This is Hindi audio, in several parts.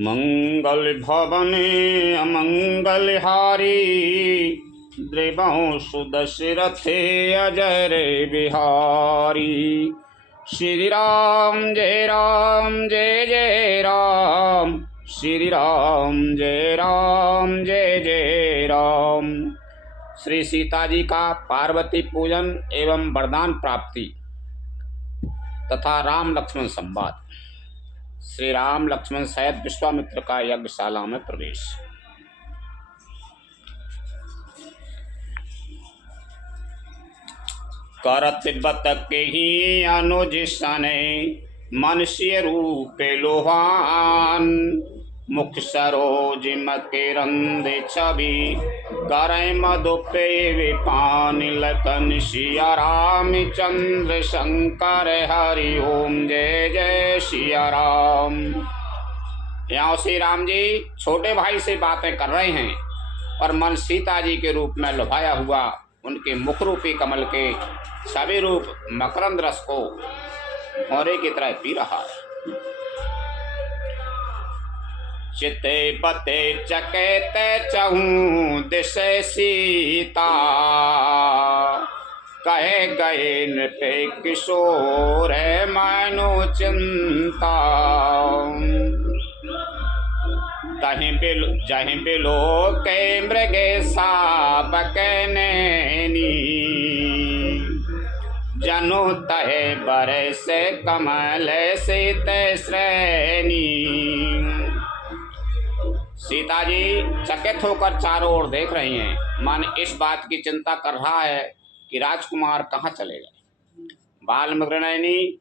मंगल भवने अमंगल हारी, द्रिवंशु दशरथे अजर बिहारी। श्री राम जय राम जय जय राम, श्री राम जय राम जय जय राम। श्री सीता जी का पार्वती पूजन एवं वरदान प्राप्ति तथा राम लक्ष्मण संवाद। श्री राम लक्ष्मण सहित विश्वामित्र का यज्ञशाला में प्रवेश। कर तिब्बत के ही अनुज सने, मनुष्य रूप लोहान। मुख सरोज मकरंद छवि, करे मधुपे विपान। लखन सिया राम चंद्र शंकर हरि ओम जय जय सिया राम। यहाँ श्री राम जी छोटे भाई से बातें कर रहे हैं और मन सीता जी के रूप में लुभाया हुआ उनके मुख रूपी कमल के सभी रूप मकरंद रस को भौरे की तरह पी रहा है। चिते पते चकेते चहूं दिश सीता, कहे गए नृपे किशोर मानो चिंता। जहीं बिलो के मृगे साबक नैनी, जनु तहे बरे से कमल सीत श्रेणी। सीता जी चकित होकर चारों ओर देख रही हैं। मन इस बात की चिंता कर रहा है कि राजकुमार कहाँ चले गए। बाल मृगनयनी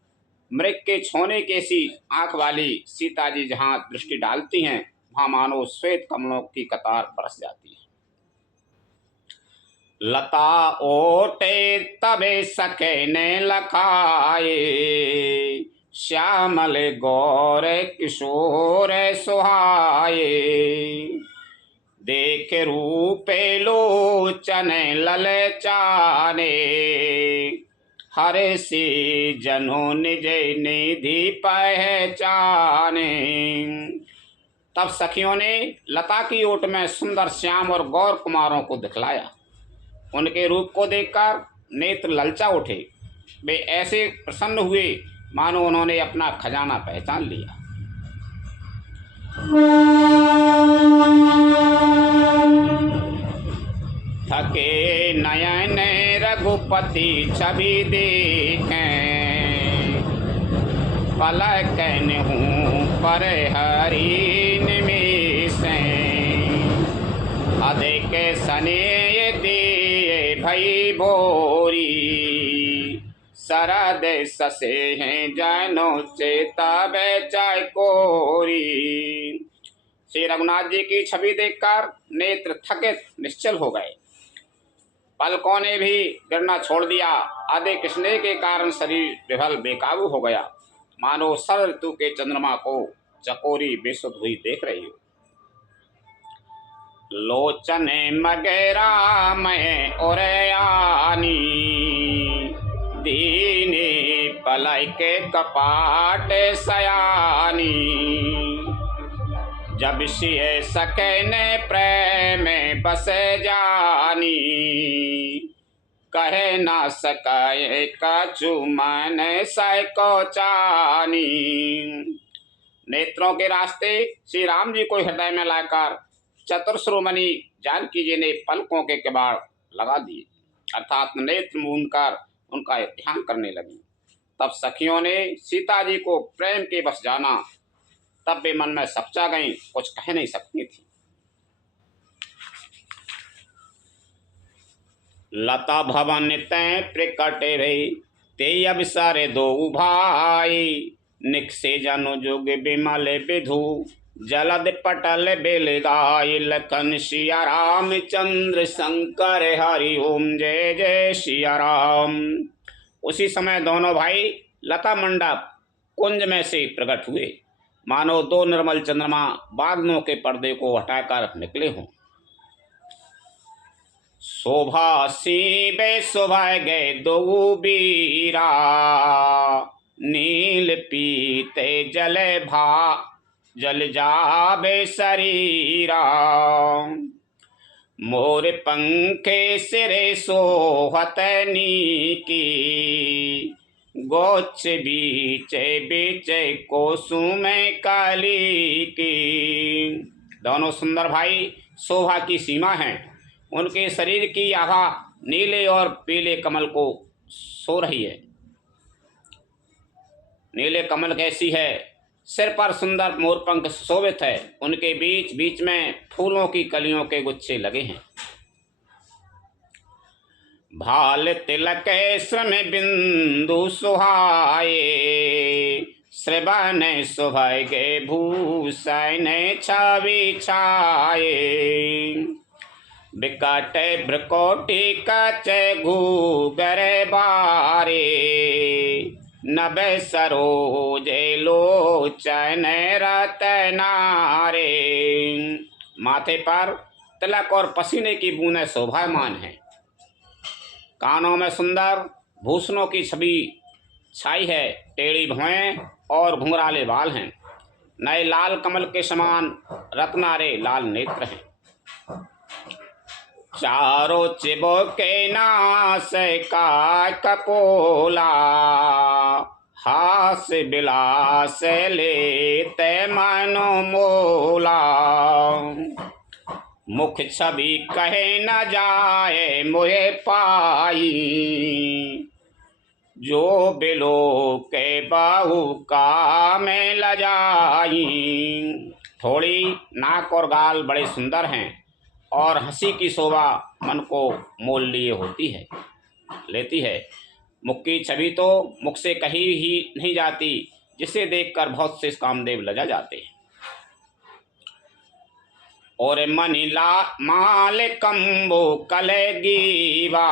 मृग के छोने के सी आंख वाली सीता जी जहाँ दृष्टि डालती हैं वहाँ मानो श्वेत कमलों की कतार बरस जाती है। लता ओटे तबे सके ने लखाए, श्यामल गौर किशोर सुहाए। देख रूपे लोचन ललचाने, हरे से जनों निज निधि पहचाने। तब सखियों ने लता की ओट में सुंदर श्याम और गौर कुमारों को दिखलाया। उनके रूप को देखकर नेत्र ललचा उठे। वे ऐसे प्रसन्न हुए मानो उन्होंने अपना खजाना पहचान लिया। थके नयन रघुपति छवि देखें, पलकन हूँ पर हरि निमिषें। अधिक सने दिए भई भोरी, शरद ससे हैं जानो चेता बेचाय कोरी। श्री रघुनाथ जी की छवि देखकर नेत्र थकित निश्चल हो गए। पलकों ने भी गिरना छोड़ दिया। अधिक स्नेह के कारण शरीर विफल बेकाबू हो गया, मानो शरद ऋतु के चंद्रमा को चकोरी बेसुध हुई देख रही हो। लोचने मगेरा में ओरयानी, दीने पलाई के कपाट सयानी। जब सिए सके ने प्रेम बस जानी, कहे ना सकाए कछु मन सको चानी। नेत्रों के रास्ते श्री राम जी को हृदय में लाकर चतुर शिरोमणि जानकी जी ने पलकों के किवाड़ लगा दिए, अर्थात नेत्र मूंद कर उनका ध्यान करने लगी। तब सखियों ने सीता जी को प्रेम के बस जाना। तब वे मन में सपचा गईं, कुछ कह नहीं सकती थी। लता भवन तय प्रकट रे, ते अब सारे दो भाई। निकसे जनु जुग बिमल विधु, जलद पटल बेलगाय। लखन सिया राम चंद्र शंकर हरि ओम जय जय सिया राम। उसी समय दोनों भाई लता मंडप कुंज में से प्रकट हुए, मानो दो निर्मल चंद्रमा बादलों के पर्दे को हटाकर निकले हों। शोभा सी बे शोभा गए दो बीरा, नील पीते जल जाबे शरीरा। मोर पंखे सिरे सोहत नीकी, गोछ बीचे बीचे कोसुम काली की। दोनों सुंदर भाई शोभा की सीमा हैं। उनके शरीर की आभा नीले और पीले कमल को सो रही है। नीले कमल कैसी है, सिर पर सुंदर मोरपंख शोभित है, उनके बीच बीच में फूलों की कलियों के गुच्छे लगे हैं। भाल तिलक श्रम बिंदु सुहाए, श्रवण सुभगे भूषण छवि छाए। विकट भ्रकोटि कच घूगर बारे, नभ सरोज लोचन रतनारे। माथे पर तिलक और पसीने की बूंदें शोभायमान हैं। कानों में सुंदर भूषणों की छवि छाई है। टेढ़ी भौएं और घुंघराले बाल हैं। नए लाल कमल के समान रत्नारे लाल नेत्र हैं। चारों चिबोके नास का कपोला, हास बिलास लेते मनो मोला। मुख छवि कहे न जाए मुझे पाई, जो बिलो के बाहु का में लजाई। थोड़ी नाक और गाल बड़े सुंदर हैं और हंसी की शोभा मन को मोल लिए लेती है। मुख की छवि तो मुख से कहीं ही नहीं जाती, जिसे देखकर बहुत से कामदेव लजा जाते हैं। और मनीला माल कंबो कलगीवा,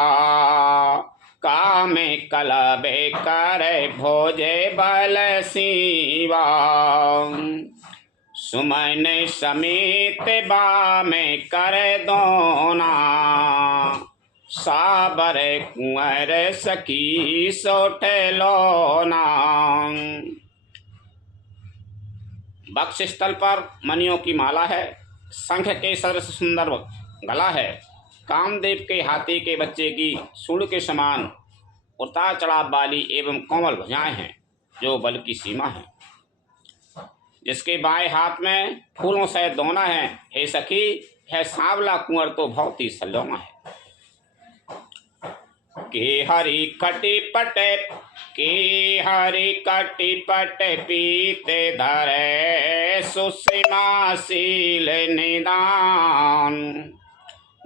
कामे कलबे कर भोजे बल सीवा। सुमन समेत बामे कर दोना, साबर कुंवर सखी सोठ लोना। वक्ष स्थल पर मणियों की माला है। शंख के सदृश सुंदर गला है। कामदेव के हाथी के बच्चे की सूंड के समान उतार चढ़ाव वाली एवं कोमल भुजाएं हैं, जो बल की सीमा है। जिसके बाएं हाथ में फूलों से दोना है। हे सखी, है सांवला कुंवर तो बहुत ही सलोना है। के हरि कटी पट पीते धरे, सुसीमाशील निदान।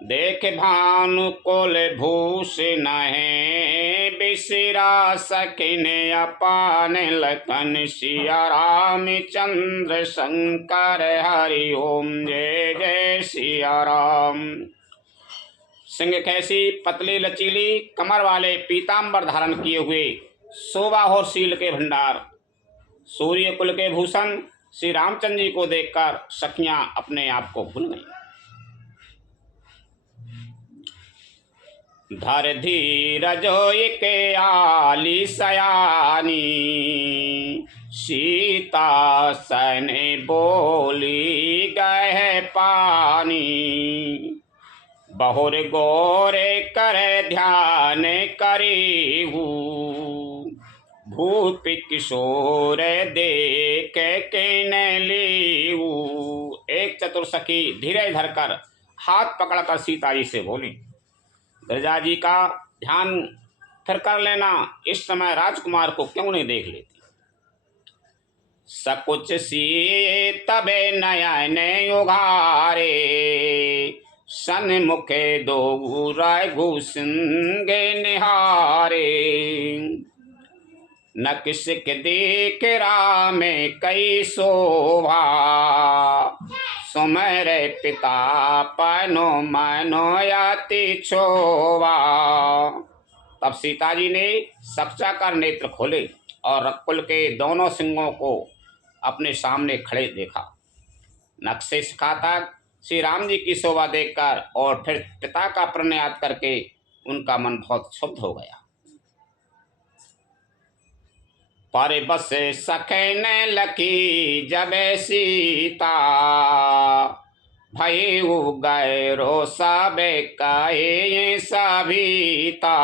देख भानु कुल भूषण है, बिसरा सकिन अपान लखन सिया रामचंद्र शंकर हरि ओम जय जय सिया राम। सिंह कैसी पतली लचीली कमर वाले पीताम्बर धारण किए हुए शोभा और शील के भंडार, सूर्य कुल के भूषण श्री रामचंद्र जी को देखकर सखियां अपने आप को भूल गईं। धर धीरज के आली सयानी, सीता सने बोली गए पानी। बहुर गोरे कर ध्यान करीहू, भूप किशोर देख के न लीहू। एक चतुर सखी धीरे धरकर हाथ पकड़कर सीता जी से बोली, गिरजा जी का ध्यान फिर कर लेना, इस समय राजकुमार को क्यों नहीं देख लेती। सकुच सी तबे नयन उघारे, सन्मुखे दो राघु सिंगे निहारे। न किसक देख राम कई शोभा, सुमर पिता पनो मनो याति छोवा। तब सीता जी ने सक्चा कर नेत्र खोले और रकुल के दोनों सिंहों को अपने सामने खड़े देखा। नक्शे सिखाता श्री राम जी की शोभा देखकर और फिर पिता का प्रण याद करके उनका मन बहुत क्षुब्ध हो गया। पर बस सखे न लकी जब सीता, भई गए रो सब कहे सभीता।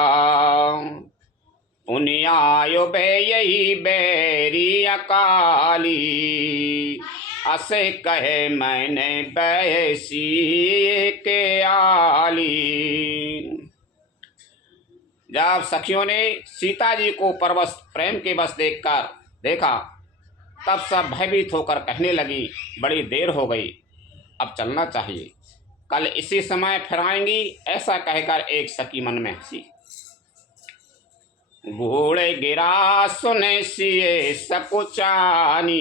पुनियायो बे यही बैरी अकाली, असे कहे मैंने बैसी के आली। जब सखियों ने सीता जी को परवश प्रेम के बस देखा तब सब भयभीत होकर कहने लगी, बड़ी देर हो गई, अब चलना चाहिए, कल इसी समय फिर आएंगी। ऐसा कहकर एक सखी मन में हंसी। घोड़े गिरा सुने सिए सकुचानी,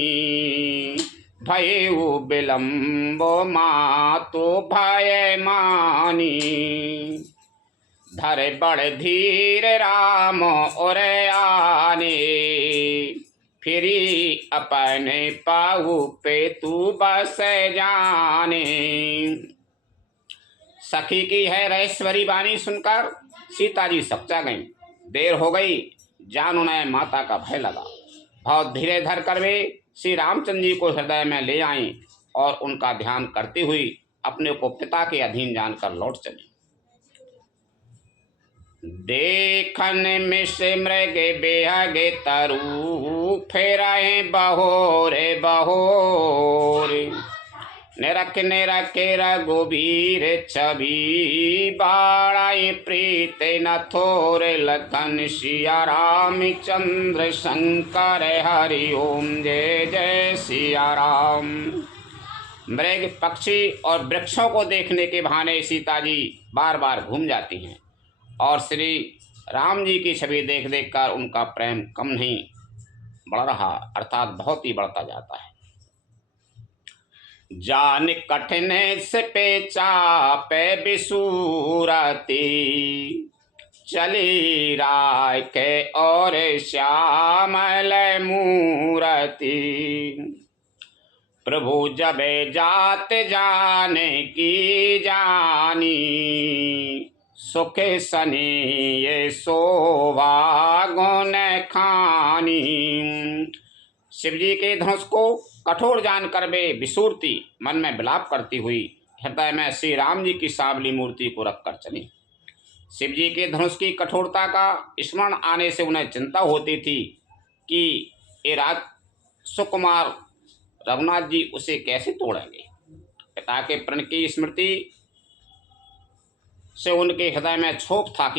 भयउ विलम्बो मातो भय मानी। धरे बड़ धीर राम और आने, फिरी अपने पाऊ पे तू बस जाने। सखी की है रहस्वरी वाणी सुनकर सीता जी सकचा गईं। देर हो गई, जान उन्हें माता का भय लगा। बहुत धीरे धर कर वे श्री रामचंद्र जी को हृदय में ले आईं और उनका ध्यान करती हुई अपने को पिता के अधीन जानकर लौट चली। देखन मिस मृग बेहगे तरु, फेराए बहोरे बहोरे। निरख निरखे रघुबीर छवि, बाड़ाई प्रीत न थोर। लखन सिया रामचंद्र शंकर हरि ओम, जय जय सिया राम। मृग पक्षी और वृक्षों को देखने के बहाने सीता जी बार बार घूम जाती हैं और श्री राम जी की छवि देख देख कर उनका प्रेम कम नहीं बढ़ रहा, अर्थात बहुत ही बढ़ता जाता है। जान कठिन से पेचा पे बिसूरती, चली राय के और श्यामल मूरति। प्रभु जब जात जाने की जानी, सुख सनी ये शोभा गुण खानी। शिवजी के धनुष को कठोर जानकर वे विसूरती मन में विलाप करती हुई हृदय में श्री राम जी की सांवली मूर्ति को रखकर चली। शिवजी के धनुष की कठोरता का स्मरण आने से उन्हें चिंता होती थी कि ये राज सुकुमार रघुनाथ जी उसे कैसे तोड़ेंगे। पिता के प्रण की स्मृति से उनके हृदय में क्षोभ था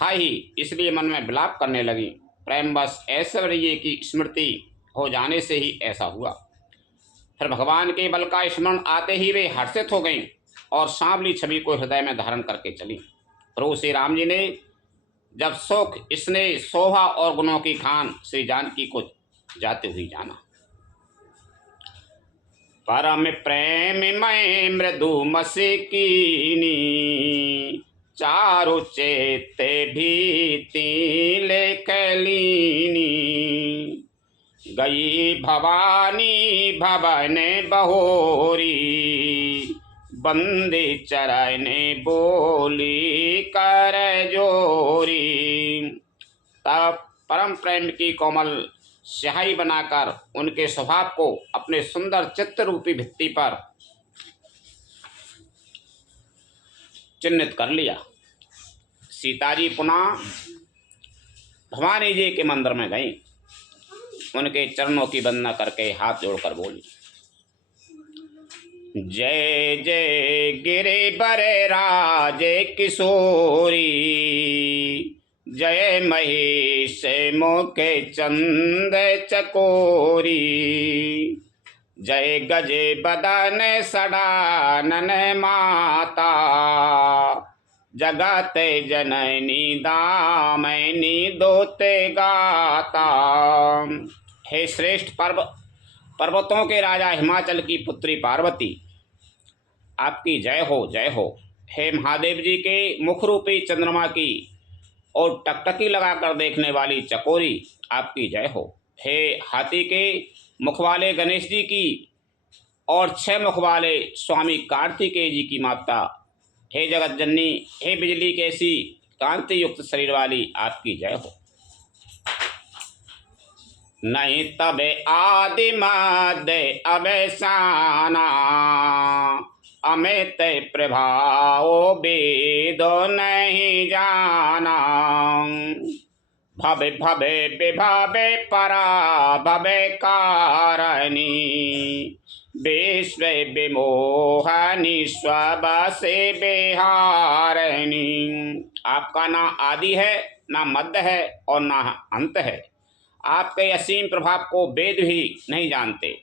ही, इसलिए मन में विलाप करने लगी। प्रेम बस ऐश्वर्य की स्मृति हो जाने से ही ऐसा हुआ। फिर भगवान के बल का स्मरण आते ही वे हर्षित हो गईं और सांवली छवि को हृदय में धारण करके चली। प्रभु श्री राम जी ने जब सुख स्नेह शोभा और गुणों की खान श्री जानकी को जाते हुए जाना। परम प्रेम मैं मृदु मस्कीनी, चारु चेते भीति लेख लीनी। गई भवानी भवन बहोरी, बंदी चरने बोली कर जोरी। तब परम प्रेम की कोमल स्याही बनाकर उनके स्वभाव को अपने सुंदर चित्त रूपी भित्ति पर चिन्हित कर लिया। सीता जी पुनः भवानी जी के मंदिर में गईं। उनके चरणों की वंदना करके हाथ जोड़कर बोली, जय जय गिरिवर राजे किशोरी, जय महेश मुखे चंद चकोरी। जय गजे बदन सडानन माता, जगत जननी दामिनी दोते गाता। हे श्रेष्ठ पर्वतों के राजा हिमाचल की पुत्री पार्वती, आपकी जय हो जय हो। हे महादेव जी के मुख रूपी चंद्रमा की और टकटकी लगाकर देखने वाली चकोरी, आपकी जय हो। हे हाथी के मुख वाले गणेश जी की और 6 मुख वाले स्वामी कार्तिकेय जी की माता, हे जगत जननी, हे बिजली कैसी कांति युक्त शरीर वाली, आपकी जय हो। नहीं तबे आदि मध्य अवसाना, अमित प्रभाव वेद नहीं जाना। भवे भवे विभवे परा भवे कारिणी, विश्व विमोहनी स्वसे विहारिणी। आपका ना आदि है, ना मध्य है और ना अंत है। आपके असीम प्रभाव को वेद भी नहीं जानते।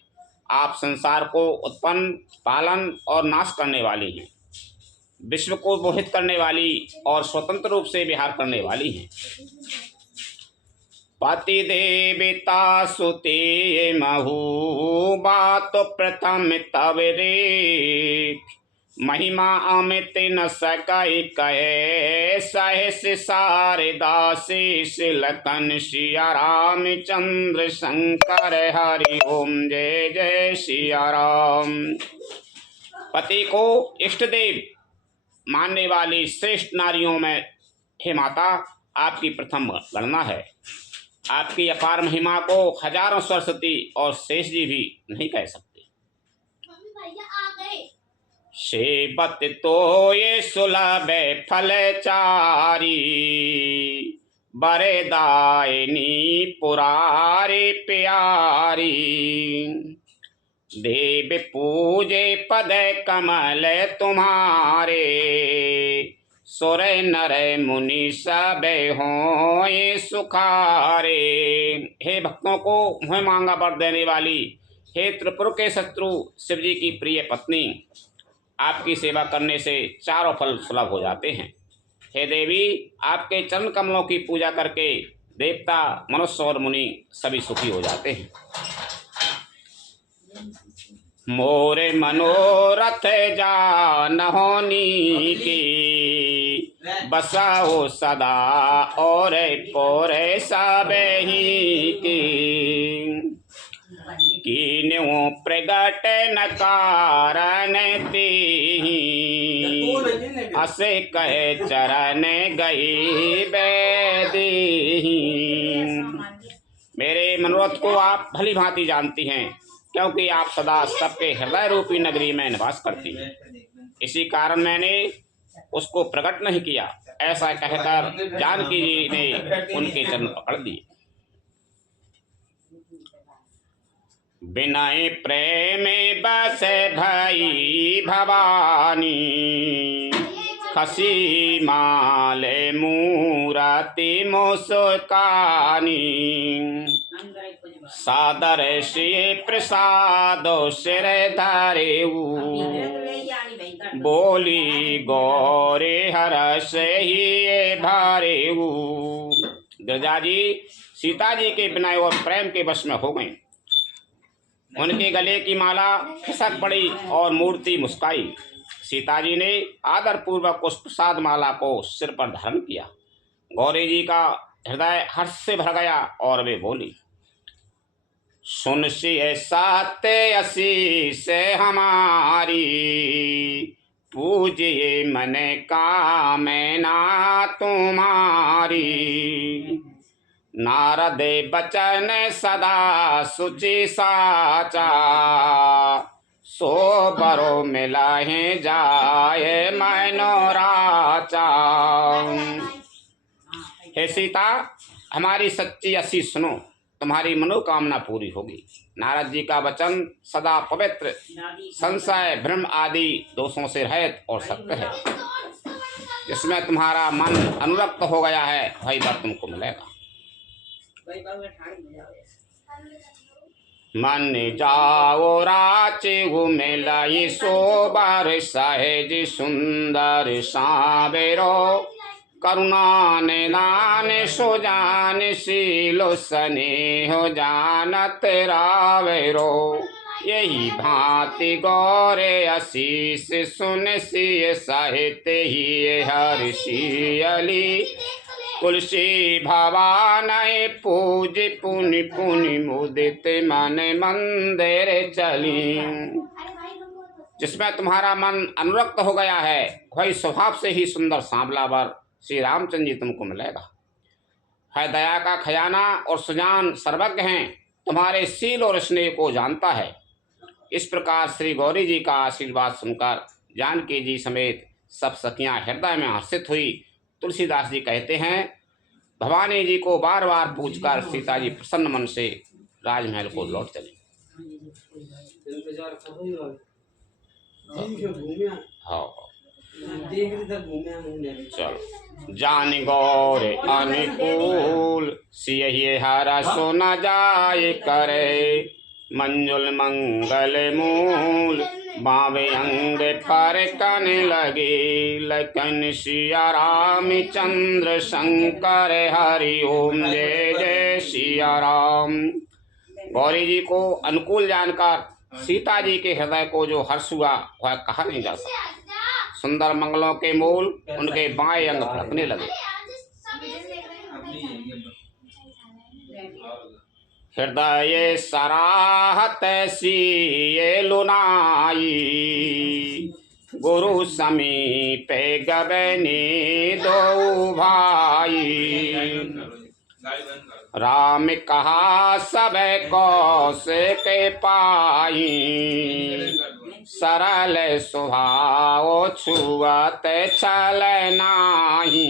आप संसार को उत्पन्न, पालन और नाश करने वाली हैं, विश्व को मोहित करने वाली और स्वतंत्र रूप से विहार करने वाली हैं। पति देवता सुते महु बात प्रथम तव रे, महिमा अमित न सकै कहे सहस सारदाशीष लखन सिया रामचंद्र शंकर हरि ओम जय जय सिया राम। पति को इष्ट देव मानने वाली श्रेष्ठ नारियों में हे माता आपकी प्रथम गणना है। आपकी अपार महिमा को हजारों सरस्वती और शेष जी भी नहीं कह सकते। सेवत तो ये सुलभ फलचारी, बरदायिनी पुरारी प्यारी। देव पूजे पद कमल तुम्हारे, सुर नर मुनि सब हों सुखारे। हे भक्तों को मुँह मांगा वर देने वाली, हे त्रिपुर के शत्रु शिव जी की प्रिय पत्नी, आपकी सेवा करने से चारों फल सुलभ हो जाते हैं। हे देवी, आपके चरण कमलों की पूजा करके देवता, मनुष्य और मुनि सभी सुखी हो जाते हैं। मोरे मनोरथ जान होनी की, बसाओ सदा और पोरे सबही की। कीन्यों प्रगट न कारण दीहि, असे कहे चरण गई बेदीहि। मेरे मनोरथ को आप भली भांति जानती हैं, क्योंकि आप सदा सबके हृदय रूपी नगरी में निवास करती हैं। इसी कारण मैंने उसको प्रकट नहीं किया। ऐसा कहकर जानकी जी ने उनके चरण पकड़ दिए। बिनय प्रेम बस भई भवानी, खसी माले मूरति मुस्कानी। सादर से प्रसाद सिर धरेऊ, बोली गौरे हरस ही भरेऊ। गिरजा जी सीता जी के बिना और प्रेम के वश में हो गई। उनके गले की माला खिसक पड़ी और मूर्ति मुस्काई। सीता जी ने आदर पूर्वक उस प्रसाद माला को सिर पर धारण किया। गौरी जी का हृदय हर्ष से भर गया और वे बोली, सुन सी साते असी से हमारी, पूजिए मन कामना तुम्हारी। नारद बचन सदा सुचि साचा, सो बरो मिलाहे जाए मनोराचा। हे सीता, हमारी सच्ची असी सुनो, तुम्हारी मनोकामना पूरी होगी। नारद जी का वचन सदा पवित्र, संशय भ्रम आदि दोषों से रहित और सत्य है। जिसमें तुम्हारा मन अनुरक्त हो गया है वही वर तुमको मिलेगा। मन जाओ राचे मिलाई सोबर सहज सुंदर सावेरो, करुणा निदान सुजान शीलो स्नेह जानत रावेरो। यही भांति गौरे आशीष सुन सी साहित्य ही हर्षियली। तुलसी भवान पूज पुनि पुनि मुदित मन मंदिर चली। जिसमें तुम्हारा मन अनुरक्त हो गया है वही स्वभाव से ही सुंदर सांवला वर श्री रामचंद्र जी तुमको मिलेगा। है दया का खजाना और सुजान सर्वज्ञ हैं। तुम्हारे शील और स्नेह को जानता है। इस प्रकार श्री गौरी जी का आशीर्वाद सुनकर जानकी जी समेत सब सखियां हृदय में हर्षित हुई। तुलसीदास जी कहते हैं, भवानी जी को बार बार पूछकर सीता जी प्रसन्न मन से राजमहल को लौट चले। हाँ चलो। जान गौर अनुकूल सियहि हरा सोना जाय करे, मंजुल मंगल मूल बावे अंग पर कन लगे, लखन सिया राम चंद्र शंकर हरि ओम जय जय सिया राम। गौरी जी को अनुकूल जानकर सीता जी के हृदय को जो हर्ष हुआ वह कहा नहीं जा सकता। सुंदर मंगलों के मूल उनके बाएं अंग फड़कने लगे। हृदय सराहत सिए लुनाई, गुरु समीप गबने दो भाई, राम कहा सब कौशे के पाई, सरल स्वभाव छुअत छल नाही।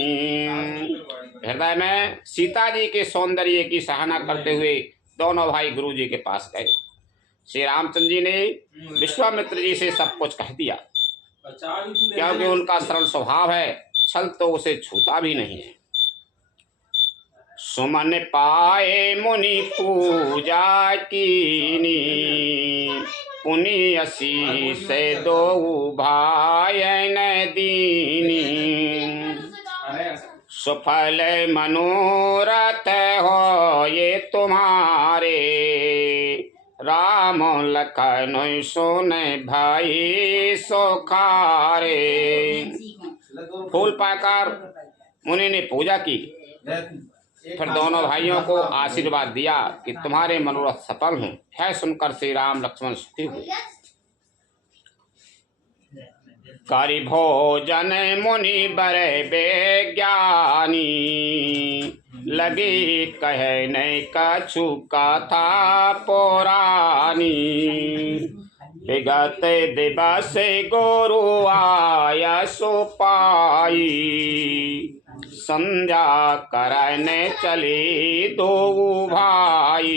हृदय में सीता जी के सौंदर्य की सराहना करते हुए दोनों भाई गुरु जी के पास गए। श्री रामचंद्र जी ने विश्वामित्र जी से सब कुछ कह दिया, क्योंकि उनका सरल स्वभाव है, छल तो उसे छूता भी नहीं है। सुमन पाए मुनि पूजा कीनी, पुनि आशीष दो भाई न दीनी, सुफल मनोरथ हो ये तुम्हारे, राम लखन सोन भाई सोखारे। फूल पाकर मुनि ने पूजा की, फिर दोनों भाइयों को आशीर्वाद दिया कि तुम्हारे मनोरथ सफल हों। है सुनकर श्री राम लक्ष्मण सुखी हुए। करि भोजन मुनि बड़े बेज्ञानी, लगी कहे नहीं कछु कथा पुरानी, विगत दिवस गुरु आया सो पाई, संध्या करने चले दो भाई।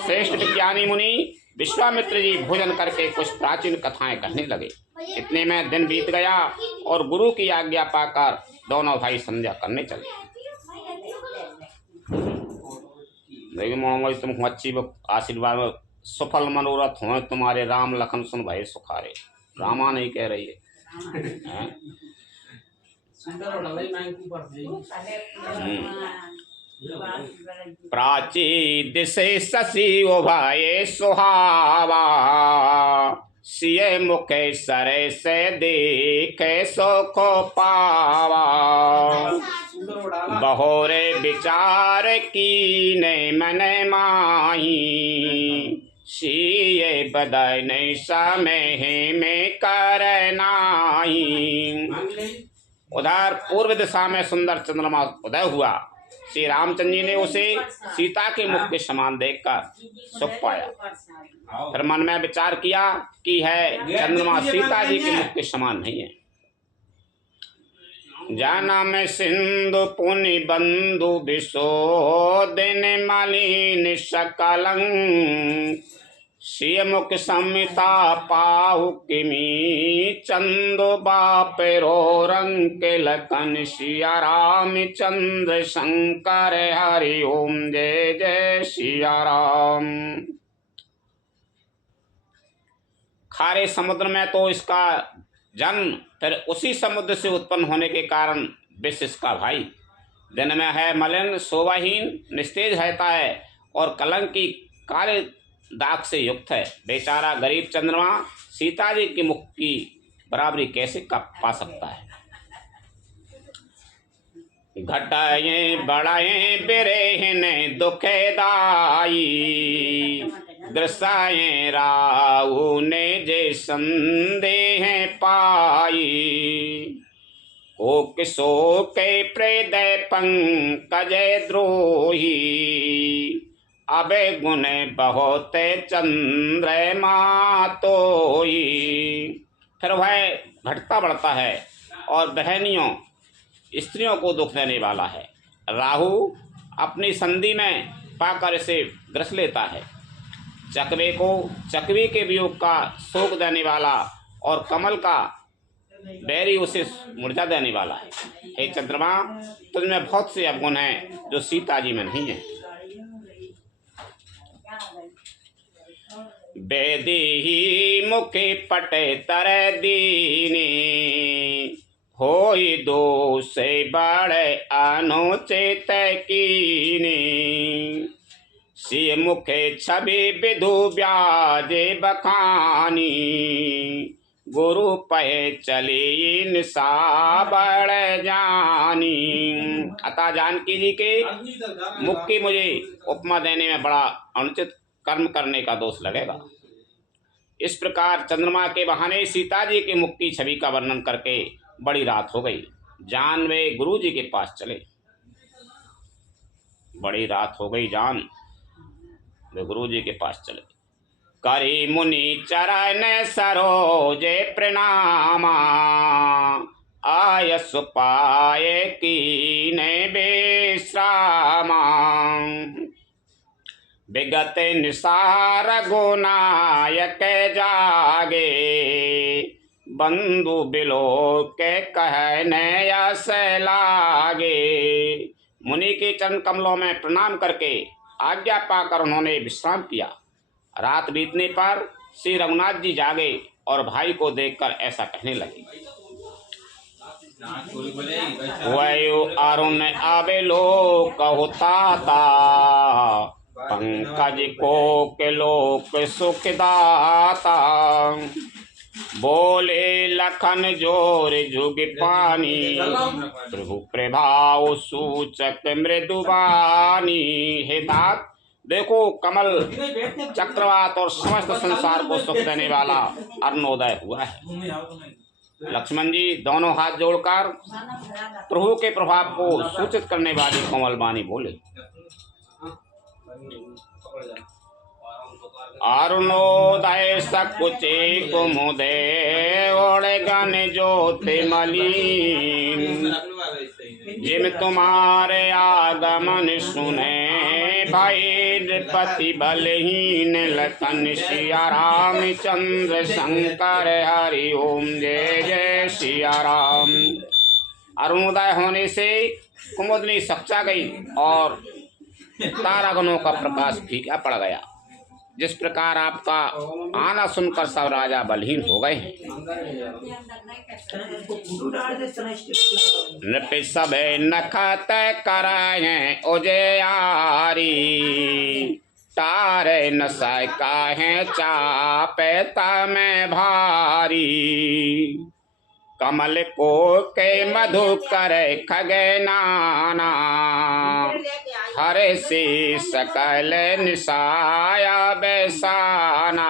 श्रेष्ठ विज्ञानी मुनि विश्वामित्र जी भोजन करके कुछ प्राचीन कथाएं कहने लगे। इतने में दिन बीत गया और गुरु की आज्ञा पाकर दोनों भाई संध्या करने चले। देखिए मोहम्मद तुम अच्छी आशीर्वाद, सफल मनोरथ हो तुम्हारे, राम लखन सुन भाई सुखारे। रामा नहीं कह रही है। प्राची दिशे शशि उभाए सुहावा, सिए मुखे सरे से देखे सुखो पावा, बहोरे विचार की ने मन माही, सिए बदन समय में करनाही। उधर पूर्व दिशा में सुंदर चंद्रमा उदय हुआ। श्री रामचंद्र जी ने उसे सीता के मुख के समान देखकर सुख पाया। फिर मन में विचार किया कि है चंद्रमा सीता जी के मुख के समान नहीं है। जाना में सिंधु पुनि बंधु विशो दिन मालिन सकलंग, सिय मुख संमिता पाहु किमी, चंदो बाप रो रंग के लखन, सिया राम चंद्र शंकर हरि ओम जय जय सिया राम। खारे समुद्र में तो इसका जन्म, फिर उसी समुद्र से उत्पन्न होने के कारण विष इसका भाई। दिन में है मलिन शोभाहीन निस्तेज रहता है और कलंक की काले दाग से युक्त है। बेचारा गरीब चंद्रमा सीता जी के मुख की बराबरी कैसे पा सकता है। घटाए बढ़ाए बिरे दुखेदाई, दृशाए राहु ने जे संदेह पाई, कोक सो के प्रेदय पंकज द्रोही, अबे गुण बहुत चंद्रमा तोई। फिर वह घटता बढ़ता है और बहनियों स्त्रियों को दुख देने वाला है। राहु अपनी संधि में पाकर इसे ग्रस लेता है। चकवे को चकवी के वियोग का शोक देने वाला और कमल का बैरी उसे मुरझा देने वाला है। हे चंद्रमा, तुझमें बहुत से अवगुण हैं जो सीता जी में नहीं है। बेदी मुखे पटे तर दीनी, होई दोष बड़े अनुचित कीनी। सिय मुखे छवि विधु ब्याजे बखानी, गुरु पहे चली निशा बड़ जानी। अतः जानकी जी के मुख की मुझे उपमा देने में बड़ा अनुचित कर्म करने का दोष लगेगा। इस प्रकार चंद्रमा के बहाने सीता जी के मुख की छवि का वर्णन करके बड़ी रात हो गई। जान वे गुरु जी के पास चले। बड़ी रात हो गई, जान वे गुरु जी के पास चले। करी मुनि चरण सरोजे प्रणामा, आयस पाए कीने विश्रामा। विगत निसार गुनायक जागे, बंधु बिलो के कहने यस लागे। मुनि के चरण कमलों में प्रणाम करके आज्ञा पाकर उन्होंने विश्राम किया। रात बीतने पर श्री रघुनाथ जी जागे और भाई को देखकर ऐसा कहने लगे। वयु अरुण आवेलो कहता, पंकज को के लोक सुखदाता। बोले लखन जोर जुग पानी, प्रभु प्रभाव सूचक मृदुबानी। हे तात, देखो कमल चक्रवात और समस्त संसार को सुख देने वाला अरुणोदय हुआ है। लक्ष्मण जी दोनों हाथ जोड़कर प्रभु के प्रभाव को सूचित करने वाली कोमल वाणी बोले। अरुणोदय सकुचे कुमुदे, ओढ़े गन ज्योति मलीन। जिम तुम्हारे आगमन सुने, भाई नृपति बलहीन। लखन सिया रामचंद्र शंकर हरि ओम, जय जय सिया राम। अरुणोदय होने से कुमुदनी सच्चा गई और तारागणों का प्रकाश फीका पड़ गया। जिस प्रकार आपका आना सुनकर सब राजा बलहीन हो गए हैं। नृप सब नखत कराए उजियारी, तारे न सकाहे चापे तमें भारी। कमल को के मधु करे खगनाना, हरे से सकल निसाया बैसाना।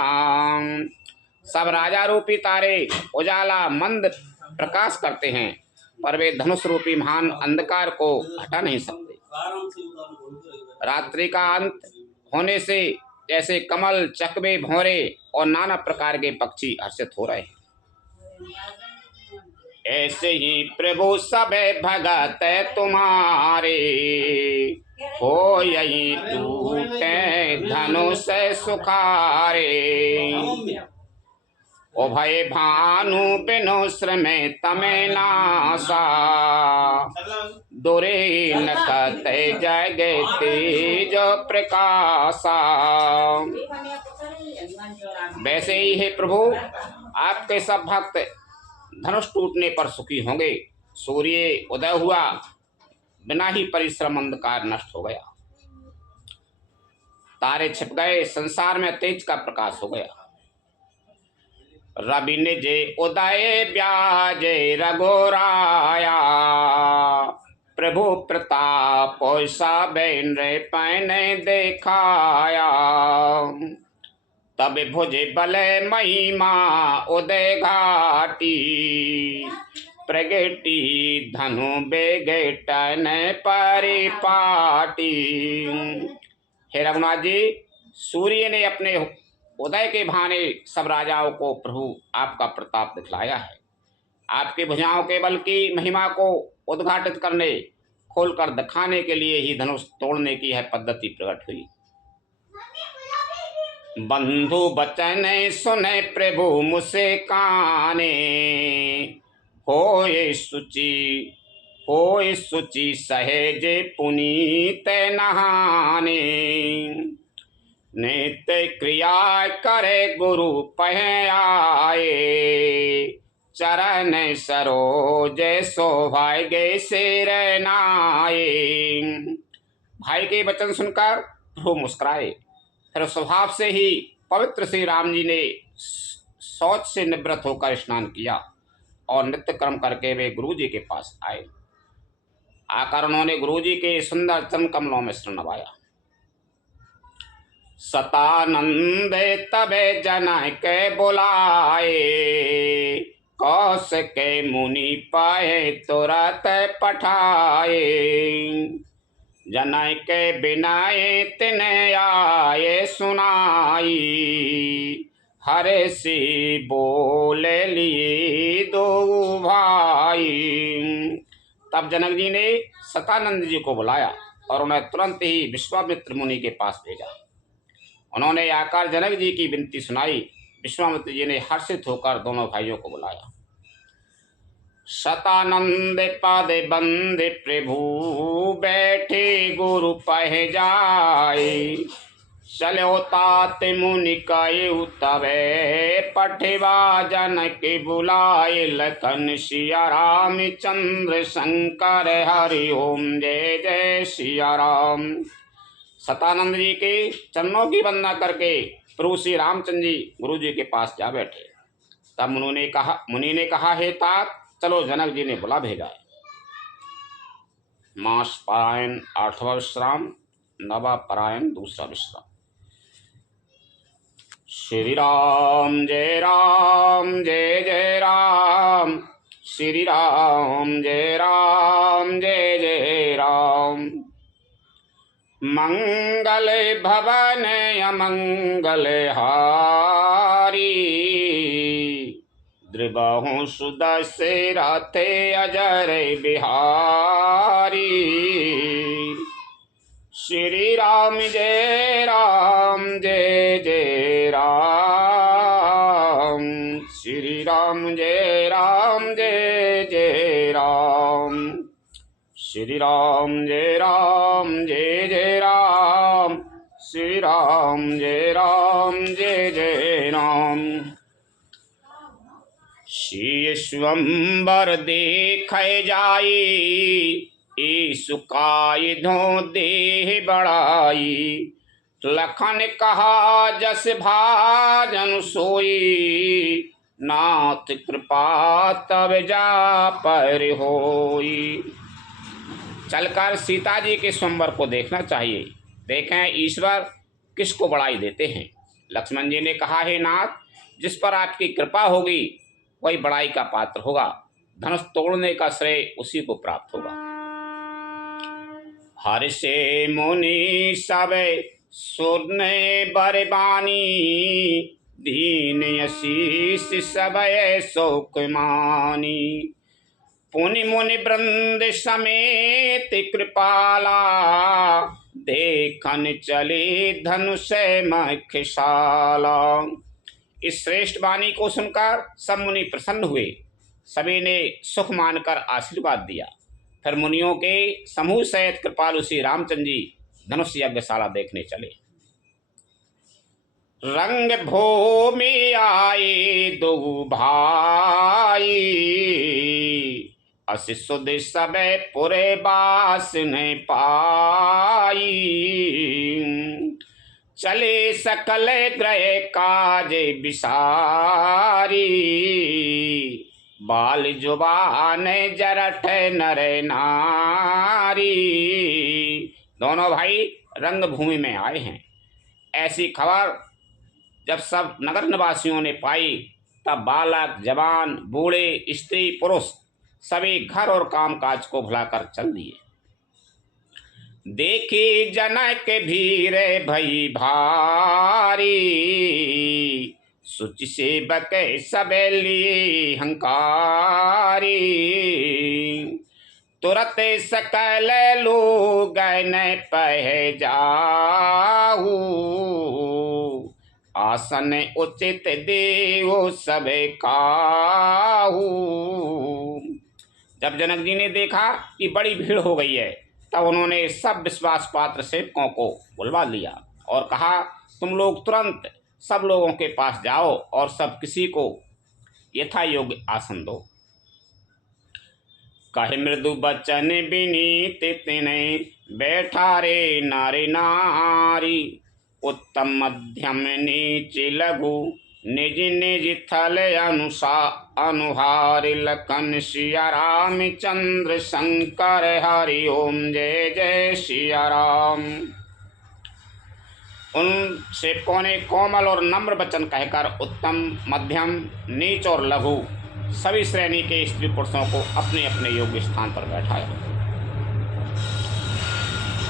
सब राजा रूपी तारे उजाला मंद प्रकाश करते हैं, पर वे धनुष रूपी महान अंधकार को हटा नहीं सकते। रात्रि का अंत होने से जैसे कमल, चकवे, भौरे और नाना प्रकार के पक्षी हर्षित हो रहे हैं, ऐसे ही प्रभु सब भगत तुम्हारे। हो यही टूटे धनुष सुखारे, ओ भय भानु बिनु श्रम तमें नासा। दुरे न कते जगे तेज प्रकाशा। वैसे ही है प्रभु, आपके सब भक्त धनुष टूटने पर सुखी होंगे। सूर्य उदय हुआ, बिना ही परिश्रम अंधकार नष्ट हो गया। तारे छिप गए, संसार में तेज का प्रकाश हो गया। रवि निजे उदय ब्याजे रघुराया, प्रभु प्रताप सबेन पैने देखाया। तब भुज बल महिमा उदय घाटी, प्रगटी धनु बेगटन परिपाटी। हे रघुनाथ जी, सूर्य ने अपने उदय के बहाने सब राजाओं को प्रभु आपका प्रताप दिखलाया है। आपकी भुजाओं के बल की महिमा को उद्घाटित करने, खोलकर दिखाने के लिए ही धनुष तोड़ने की यह पद्धति प्रकट हुई। बंधु बचन सुने प्रभु मुझसे काने, होए सुचि सहेज पुनीत नहाने। नित्य क्रिया करे गुरु पह आए, चरण सरोज सौभाग्य सिर नाए। भाई के वचन सुनकर प्रभु मुस्कुराए। फिर स्वभाव से ही पवित्र श्री राम जी ने शौच से निवृत्त होकर स्नान किया और नित्य कर्म करके वे गुरु जी के पास आए। आकर उन्होंने गुरु जी के सुंदर चरण कमलों में शरण नवाया। सतानंद तबे जनय के बुलाए, कौश के मुनि पाए तुरत पठाए। जनय के बिनाए तिने आए सुनाई, हरे सी बोले लिए दो भाई। तब जनक जी ने सतानंद जी को बुलाया और उन्हें तुरंत ही विश्वामित्र मुनि के पास भेजा। उन्होंने आकर जनक जी की विनती सुनाई। विश्वामित्र जी ने हर्षित होकर दोनों भाइयों को बुलाया। सतानंद पद बंद प्रभु बैठे गुरु पह जाए, चलो तात मुनि कयु तबे पठवा जनक बुलाए। लखन सिया राम चंद्र शंकर हरि ओम जय जय सिया राम। सतानंद जी के चरणों की वंदना करके प्रभु श्री रामचंद्र जी गुरु जी के पास जा बैठे। तब मुनि ने कहा हे तात, चलो जनक जी ने बुला भेजा है। मास पारायण 8वां विश्राम, नवा पारायण 2रा विश्राम। श्री राम जय जय राम, श्री राम जय जय राम। मंगल भवन अमंगल हारी, द्रिबाहु सुदस्य राते अजर बिहारी। श्री राम जय जय राम, श्री राम जय जय राम। श्री राम जय जय राम, श्री राम जय जय राम। शीशंबर देख जाई, ईसु काय धो देह बढ़ाई। लखन कहा जस भाजन सोई, नाथ कृपा तब जा पर होई। चलकर सीता जी के स्वयंवर को देखना चाहिए। देखें ईश्वर किसको बढ़ाई देते हैं। लक्ष्मण जी ने कहा हे नाथ, जिस पर आपकी कृपा होगी वही बढ़ाई का पात्र होगा। धनुष तोड़ने का श्रेय उसी को प्राप्त होगा। हर से मुनि सब सुरने बरबानी, दीन आशीष सब शोक मानी। पुनि मुनि वृंद समेत कृपाला, देखन चले धनुष मखशाला। इस श्रेष्ठ वाणी को सुनकर सब मुनि प्रसन्न हुए। सभी ने सुख मानकर आशीर्वाद दिया। फिर मुनियों के समूह सहित कृपालु श्री रामचंद्र जी धनुष यज्ञशाला देखने चले। रंग भूमि आए दो भाई, असि सुध सब पुरे बास न पाई। चले सकल ग्रह काज बिसारी, बाल जुबान जरठ नर नारी। दोनों भाई रंग भूमि में आए हैं। ऐसी खबर जब सब नगर निवासियों ने पाई, तब बालक जवान बूढ़े स्त्री पुरुष सभी घर और काम काज को भुलाकर चल दिए। देखी जनक भीर भई भारी, सुचि सेवक सबे लिए हंकारी। तुरत सकल लोग न पह जाहू, आसन उचित देव सब काहू। जब जनक जी ने देखा कि बड़ी भीड़ हो गई है, तब उन्होंने सब विश्वास पात्र सेवकों को बुलवा लिया और कहा, तुम लोग तुरंत सब लोगों के पास जाओ और सब किसी को यथा योग्य आसन दो। कहे मृदु बचन विनीत तिने, बैठा रे नारी नारी। उत्तम मध्यम नीच लघु, निज निज थल अनुहार। लखन सिया राम चंद्र शंकर, हरि ओम जय जय सिया राम। उन सेवकों ने कोमल और नम्र वचन कहकर उत्तम, मध्यम, नीच और लघु सभी श्रेणी के स्त्री पुरुषों को अपने अपने योग्य स्थान पर बैठाया।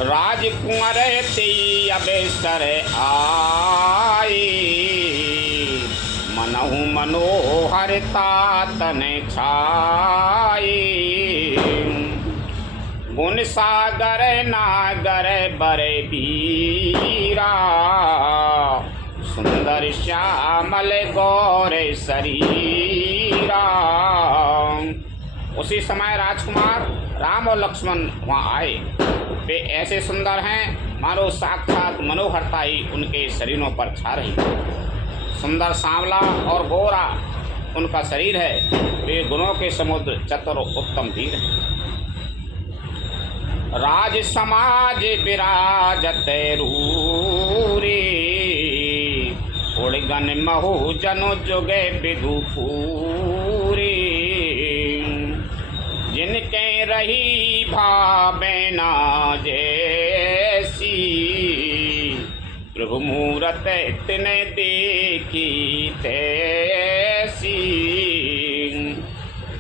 राजकुंवर ते अवसर आए, मनहु मनोहरता तन छाए। गुण सागर नागर बर बीरा, सुंदर श्यामल गौर शरीरा। उसी समय राजकुमार राम और लक्ष्मण वहाँ आए। वे ऐसे सुंदर हैं मानो साक्षात मनोहरता ही उनके शरीरों पर छा रही है। सुंदर सांवला और गोरा उनका शरीर है। वे गुणों के समुद्र, चतुर उत्तम वीर हैं। राज समाज विराजत रूरे, उड़गन महु जनु जुगे विदु पूरे। जिनके रही भावना जैसी, प्रभु मूरत तिने देखी तैसी।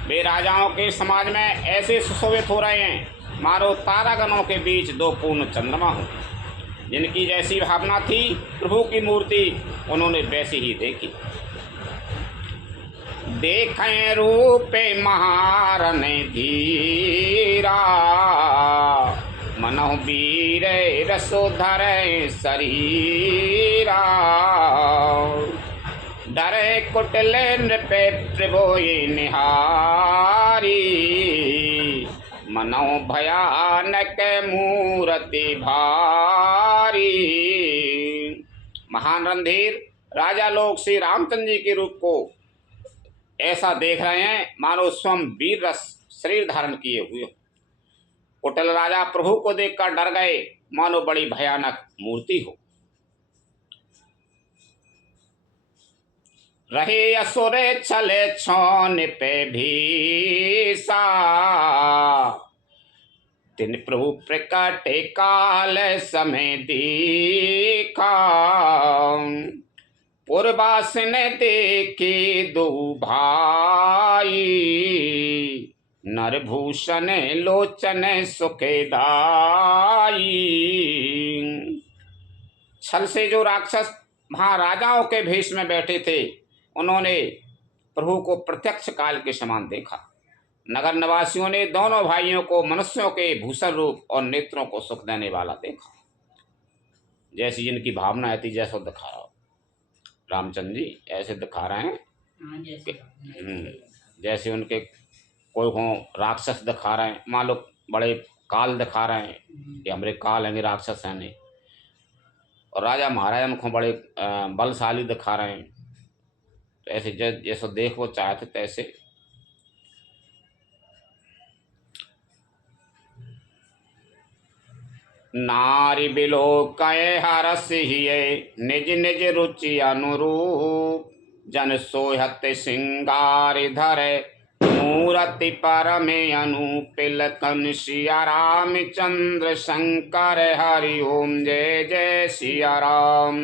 वे राजाओं के समाज में ऐसे सुशोभित हो रहे हैं मानो तारागणों के बीच दो पूर्ण चंद्रमा हो। जिनकी जैसी भावना थी प्रभु की मूर्ति उन्होंने वैसी ही देखी। देखें रूपे महारन धीरा, मनहु वीर रसोधर शरीरा। डरे कुटिल नृपे त्रिभुई निहारी, मनौ भयानक मूर्ति भारी। महान रणधीर राजा लोग श्री रामचंद्र जी के रूप को ऐसा देख रहे हैं मानो स्वयं वीर रस शरीर धारण किए हुए। कुटिल राजा प्रभु को देखकर डर गए मानो बड़ी भयानक मूर्ति हो। रहे असुरे छले छौन पे भीसा, तिन प्रभु प्रकट काल समय देखा। पूर्वासन देखे दो भाई, नरभूषण लोचन सुखदाई। छल से जो राक्षस वहाँ राजाओं के भेष में बैठे थे उन्होंने प्रभु को प्रत्यक्ष काल के समान देखा। नगर निवासियों ने दोनों भाइयों को मनुष्यों के भूषण रूप और नेत्रों को सुख देने वाला देखा। जैसी जिनकी भावना थी जैसा दिखा रहा हो रामचंद्र जी ऐसे दिखा रहे हैं। जैसे उनके कोई हो राक्षस दिखा रहे हैं, मान लो बड़े काल दिखा रहे हैं, ये हमारे काल हैं, राक्षस हैं नहीं। और राजा महाराजा उनको बड़े बलशाली दिखा रहे हैं। तो ऐसे जैसे देख वो चाहते तैसे। नारी बिलोकय हरस हिये, निज निज रुचि अनुरूप। जन सोहत सिंगार धरे, मूर्ति परमे अनुपिल। कन सिया राम चंद्र शंकर, हरि ओम जय जय सिया राम।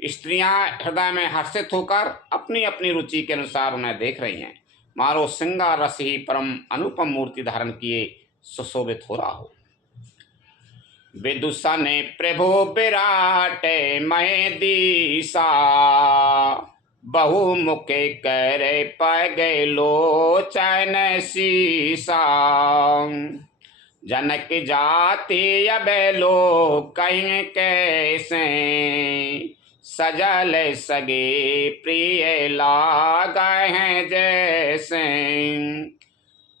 स्त्रियां हृदय में हर्षित होकर अपनी अपनी रुचि के अनुसार उन्हें देख रही हैं मारो सिंगार रस ही परम अनुपम मूर्ति धारण किए सुशोभित हो रहा हो। विदुषण प्रभु विराट महेदीसा बहुमुखे करे पग लोचन सीसा जनक जाति अब लोग कहीं कैसे सजल सगे प्रिय लाग हैं जैसे।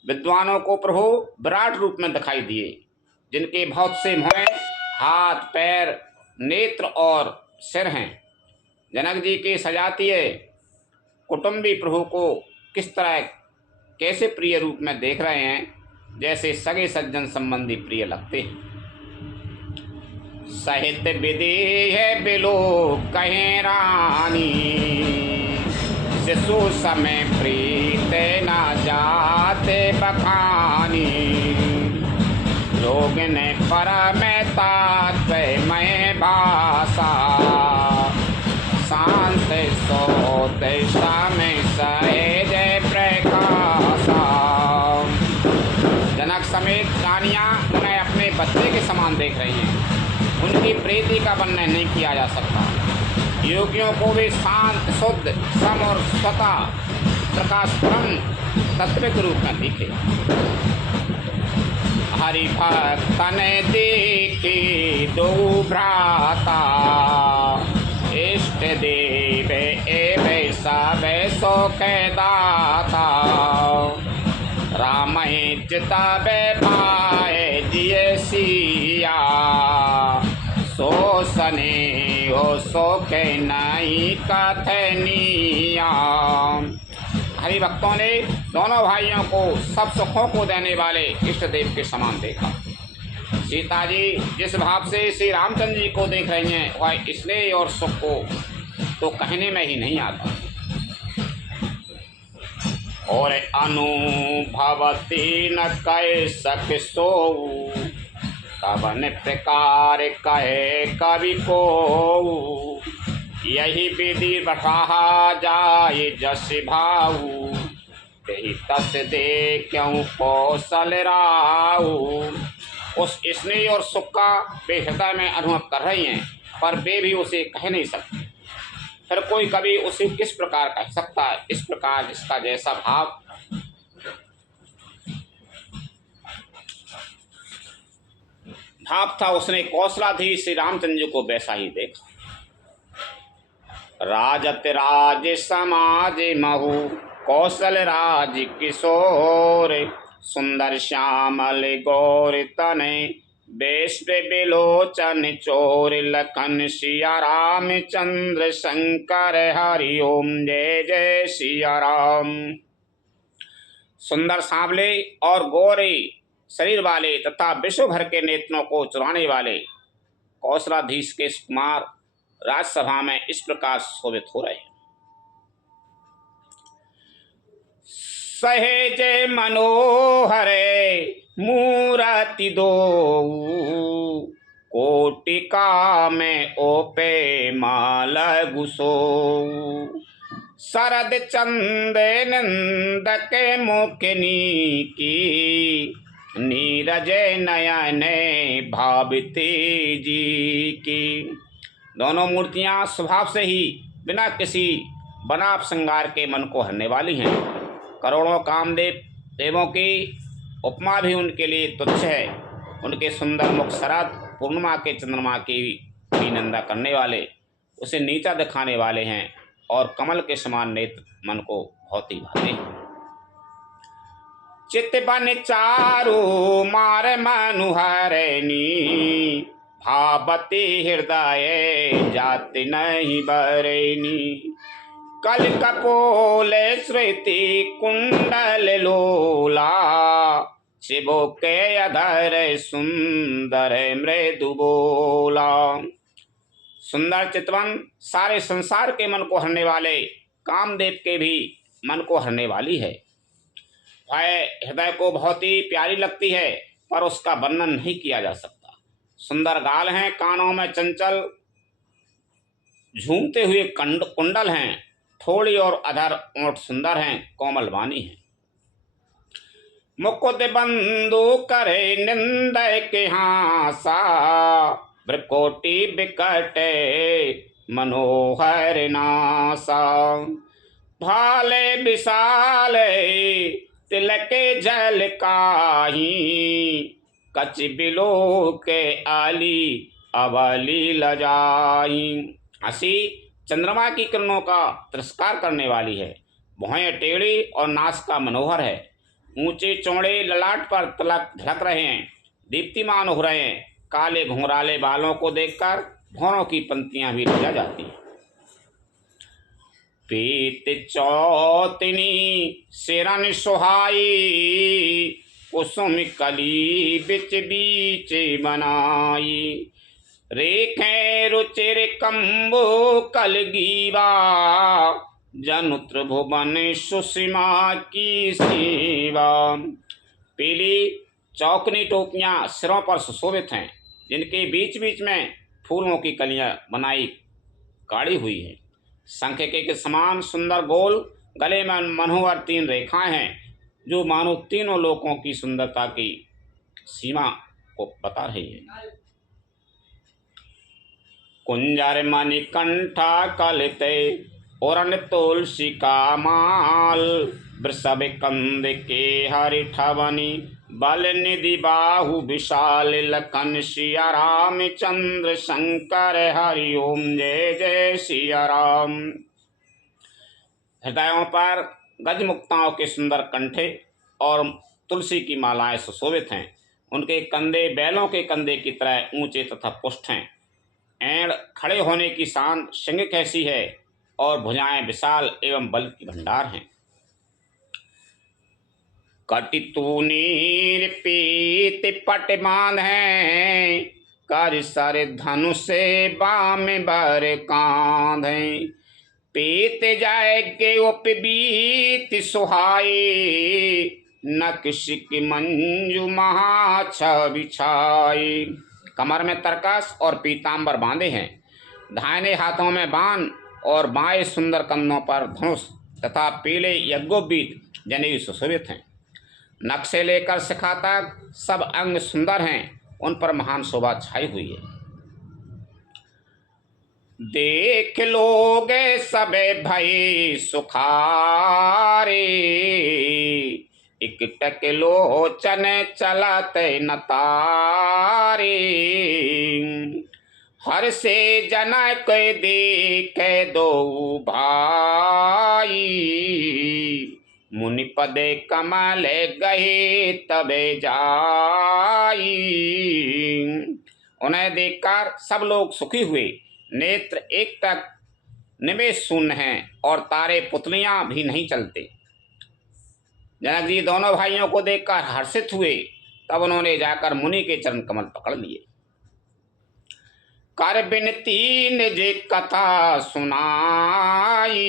विद्वानों को प्रभु विराट रूप में दिखाई दिए, जिनके बहुत से मुँह, हाथ, पैर, नेत्र और सिर हैं। जनक जी के सजातीय कुटुंबी प्रभु को किस तरह कैसे प्रिय रूप में देख रहे हैं, जैसे सगे सज्जन संबंधी प्रिय लगते हैं। सहित विधि है बिलो कहे रानी, शिशु समय प्रीत न जाते बखानी। लोग ने परम तात्पर्यमय भाषा, शांत सोत में सहज प्रकाशा। जनक समेत रानियां उन्हें अपने बच्चे के समान देख रही हैं। उनकी प्रीति का वर्णन नहीं किया जा सकता। योगियों को भी शांत, शुद्ध, सम और स्वतः प्रकाश परम तत्व के रूप में दिखे। हरि भक्तन देखी दो भ्राता, इष्ट देव एवं सब शोक दाता। राम चितब पाए जिय सिया, सो सने हो शोक नहीं कथनिया। हरि भक्तों ने दोनों भाइयों को सब सुखों को देने वाले इष्ट देव के समान देखा। सीता जी जिस भाव से श्री रामचंद्र जी को देख रही हैं, वह स्नेह और सुख को तो कहने में ही नहीं आता। और अनुभवती न कह सक सो, कवन प्रकार कहे कवि को। यही विधि बठाहा जाए जस भाऊ, यही तस दे क्यों कौशल राऊ। उस स्नेह और सुख का वे हृदय में अनुभव कर रही हैं, पर वे भी उसे कह नहीं सकते। फिर कोई कभी उसे किस प्रकार कह सकता है। इस प्रकार जिसका जैसा भाव था, उसने कौशलाधीश श्री रामचंद्र जी को वैसा ही देखा। राजत राज समाज महु, कौशल राज किशोर। सुंदर श्यामल गौर तने, बेस्ट बिलोचन चोर। लखन सिया राम चंद्र शंकर, हरि ओम जय जय सिया राम। सुंदर सांवले और गोरे शरीर वाले तथा विश्व भर के नेत्रों को चुराने वाले कौशलाधीश के कुमार राजसभा में इस प्रकार शोभित हो रहे हैं। सहेज मनोहर मूरति दो, कोटिका में ओपे माल गुसो। शरद चंद नंद के मुखनी की, नीरज नयन भाविते जी की। दोनों मूर्तियां स्वभाव से ही बिना किसी बनाव श्रृंगार के मन को हरने वाली हैं। करोड़ों कामदेव देवों की उपमा भी उनके लिए तुच्छ है। उनके सुंदर मुख शरद पूर्णिमा के चंद्रमा की भी निंदा करने वाले, उसे नीचा दिखाने वाले हैं, और कमल के समान नेत्र मन को बहुत ही भाते हैं। चित्त बन चारु मार मनुहरनी, भावती हृदय जाति नहीं बरनी। कल कपोल श्रुति कुंडल लोला, शिवो के अधर सुंदर मृदु बोला। सुंदर चितवन सारे संसार के मन को हरने वाले कामदेव के भी मन को हरने वाली है। वह हृदय को बहुत ही प्यारी लगती है, पर उसका वर्णन नहीं किया जा सकता। सुंदर गाल हैं, कानों में चंचल झूमते हुए कुंडल हैं, थोड़ी और अधर ओंठ सुंदर हैं, कोमल वाणी है। मुकुट बंधु करे निंदय के हासा, भ्रकोटि बिकट मनोहर नासा। भाले विशाल तिलक जल काही, कच बिलो के आली अवली लजाई। हंसी चंद्रमा की किरणों का तिरस्कार करने वाली है, भौहें टेढ़ी और नासिका मनोहर है। ऊंचे चौड़े ललाट पर तिलक झलक रहे हैं, दीप्तिमान हो रहे हैं। काले घुंघराले बालों को देखकर भौरों की पंक्तियां भी लजा जाती हैं। पीत चौतनी सिरन सुहाई, कुसुम कली बिच बीच बनाई। रेखें रुचिर कंबो कलगीवा, जनु त्रिभुवन सुषमा की सेवा। पीली चौकनी टोपियां सिरों पर सुशोभित हैं, जिनके बीच बीच में फूलों की कलियां बनाई काढ़ी हुई हैं। शंख के समान सुंदर गोल गले में मनोहर 3 रेखाएं हैं, जो मानो तीनों लोकों की सुंदरता की सीमा को बता रही है। कुंजर मणिकंठा कलते ओरन तुलसी का माल, वृषभ कंद के हरिठवनी, बल निधि बाहु विशाल, लखन सिया राम चंद्र शंकर हरि ओम जय जय सिया राम। हृदयों पर गजमुक्ताओं के सुंदर कंठे और तुलसी की मालाएं सुशोभित हैं। उनके कंधे बैलों के कंधे की तरह ऊंचे तथा पुष्ट हैं। एड़ खड़े होने की शान सिंह कैसी है, और भुजाएं विशाल एवं बल की भंडार हैं। कटितूनीर पीत पट बांध है, कर सर धनुष बाम बर कांध है। पीत जाए के उपबीत सुहाई, नक्शिक मंजू महाछ बिछाई। कमर में तरकस और पीतांबर बांधे हैं, दाहिने हाथों में बाण और बाएं सुंदर कंधों पर धनुष तथा पीले यज्ञोपवीत जनेऊ सुशोभित हैं। नख से लेकर शिखा तक सब अंग सुंदर हैं, उन पर महान शोभा छाई हुई है। देख लोगे सबे भई सुखारे, इकटक लोचन चलत न तारे। हर से जनक देख दो भाई, मुनि पदे कमल गए तबे जाई। उन्हें देखकर सब लोग सुखी हुए, नेत्र एक तक निमेष शून्य हैं और तारे पुतलियां भी नहीं चलते। जनक जी दोनों भाइयों को देखकर हर्षित हुए, तब उन्होंने जाकर मुनि के चरण कमल पकड़ लिए। कर बिनती निज कथा सुनाई,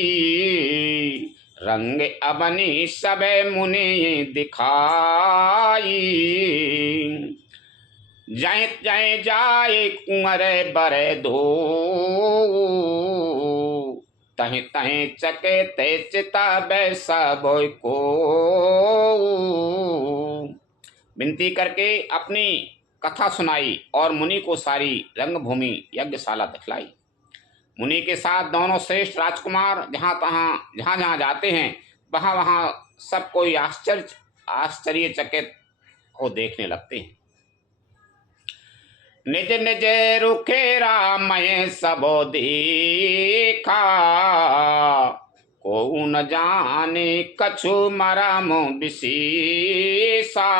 रंग अबनी सब मुनि दिखाई। जय जय जाए कुंवर बर दो, तह तह चके ते चिता बैसा बोय को। विनती करके अपनी कथा सुनाई और मुनि को सारी रंगभूमि यज्ञशाला दिखलाई। मुनि के साथ दोनों श्रेष्ठ राजकुमार जहाँ जहाँ जाते हैं, वहाँ सब कोई आश्चर्यचकित हो देखने लगते हैं। निज निज रुखे रामय सबो देखा, को न जाने कछु मरम विशेषा।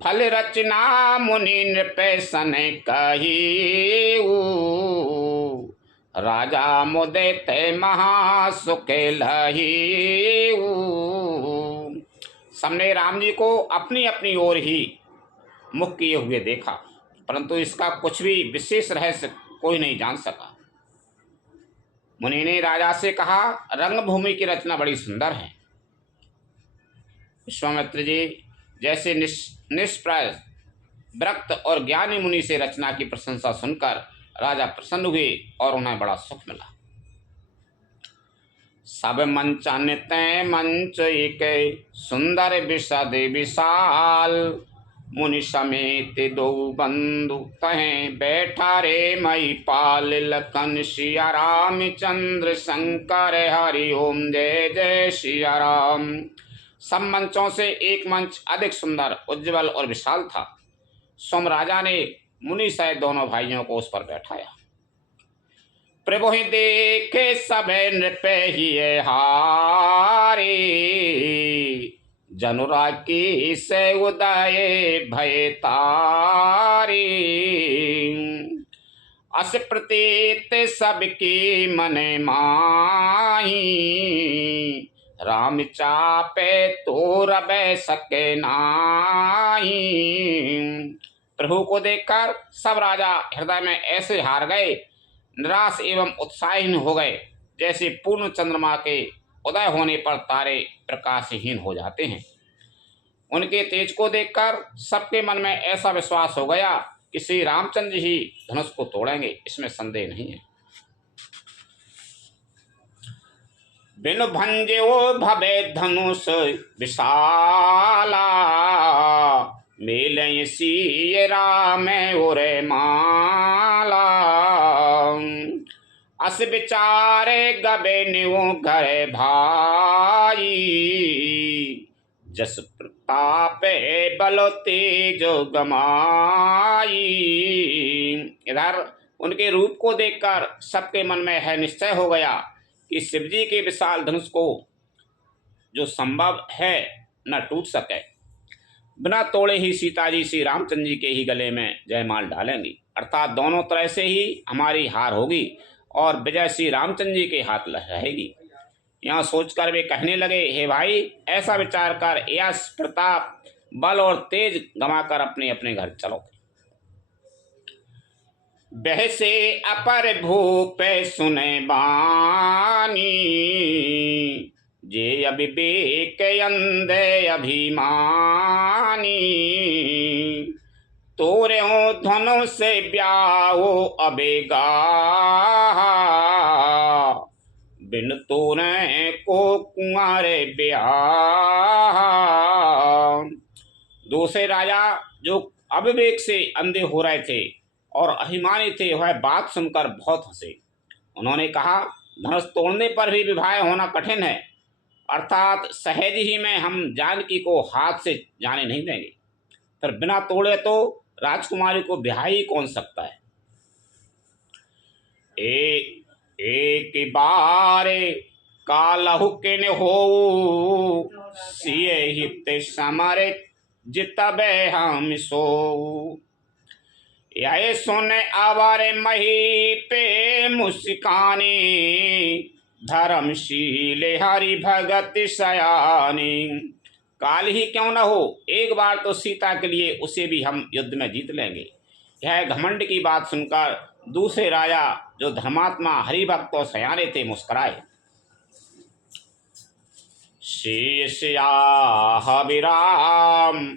फल रचना मुनि नृपेशन कही, राजा मुदित महासुख लही। सबने राम जी को अपनी अपनी ओर ही मुख किए हुए देखा, परंतु इसका कुछ भी विशेष रहस्य कोई नहीं जान सका। मुनि ने राजा से कहा, रंगभूमि की रचना बड़ी सुंदर है। विश्वामित्र जी जैसे निष्प्रय विरक्त और ज्ञानी मुनि से रचना की प्रशंसा सुनकर राजा प्रसन्न हुए और उन्हें बड़ा सुख मिला। सब मंचन तय मंच एक सुंदर विशद विशाल। मुनि समेत दो बंधु तहें बैठा रे मई पाल। लखन सिया राम चंद्र शंकर हरि ओम जय जय सिया राम। सब मंचों से एक मंच अधिक सुंदर उज्जवल और विशाल था। सोम राजा ने मुनि सहित दोनों भाइयों को उस पर बैठाया। प्रभु ही देखे सब नृप ही हारे। जनुरा की से उदय भय तारे। अस प्रतीत सबकी मन माही। राम चापे तो रब सके नाही। प्रभु को देखकर सब राजा हृदय में ऐसे हार गए, निराश एवं उत्साहहीन हो गए, जैसे पूर्ण चंद्रमा के उदय होने पर तारे प्रकाशहीन हो जाते हैं। उनके तेज को देखकर सबके मन में ऐसा विश्वास हो गया कि श्री रामचंद्र ही धनुष को तोड़ेंगे, इसमें संदेह नहीं है। बिनु भंजो भवे धनुष विशाला। मेले सी राम ओरे माला। अस विचारे गबे न्यू घर भाई। जस प्रताप बलो तेज गमाई। इधर उनके रूप को देखकर सबके मन में है निश्चय हो गया कि शिवजी के विशाल धनुष को जो संभव है न टूट सके। बिना तोड़े ही सीता जी श्री रामचंद्र जी के ही गले में जयमाल डालेंगी, अर्थात दोनों तरह से ही हमारी हार होगी और विजय श्री रामचंद्र जी के हाथ रहेगी। यहाँ सोचकर वे कहने लगे, हे भाई, ऐसा विचार कर यश प्रताप बल और तेज गंवाकर अपने अपने घर चलो। बहसे अपर भूप सुने बानी। जे अविवेक अंधे अभिमानी। तोरे हो धनो से ब्याहो अबेगा। बिन तोरे को कुंवारे ब्याह। दूसरे राजा जो अविवेक से अंधे हो रहे थे और अभिमानी थे, वह बात सुनकर बहुत हंसे। उन्होंने कहा, धनुष तोड़ने पर भी विवाह होना कठिन है, अर्थात सहज ही में हम जानकी को हाथ से जाने नहीं देंगे। फिर बिना तोड़े तो राजकुमारी को ब्याह ही कौन सकता है। एक बार कालहु किन हो। सिए हित समरे जितबे हम सो। यह सुने आवारे मही पे मुस्कानी। धर्मशील हरि भगत सयानी। काल ही क्यों न हो, एक बार तो सीता के लिए उसे भी हम युद्ध में जीत लेंगे। यह घमंड की बात सुनकर दूसरे राजा जो धर्मात्मा हरिभक्त और सयाने थे मुस्कुराए। शेषया विराम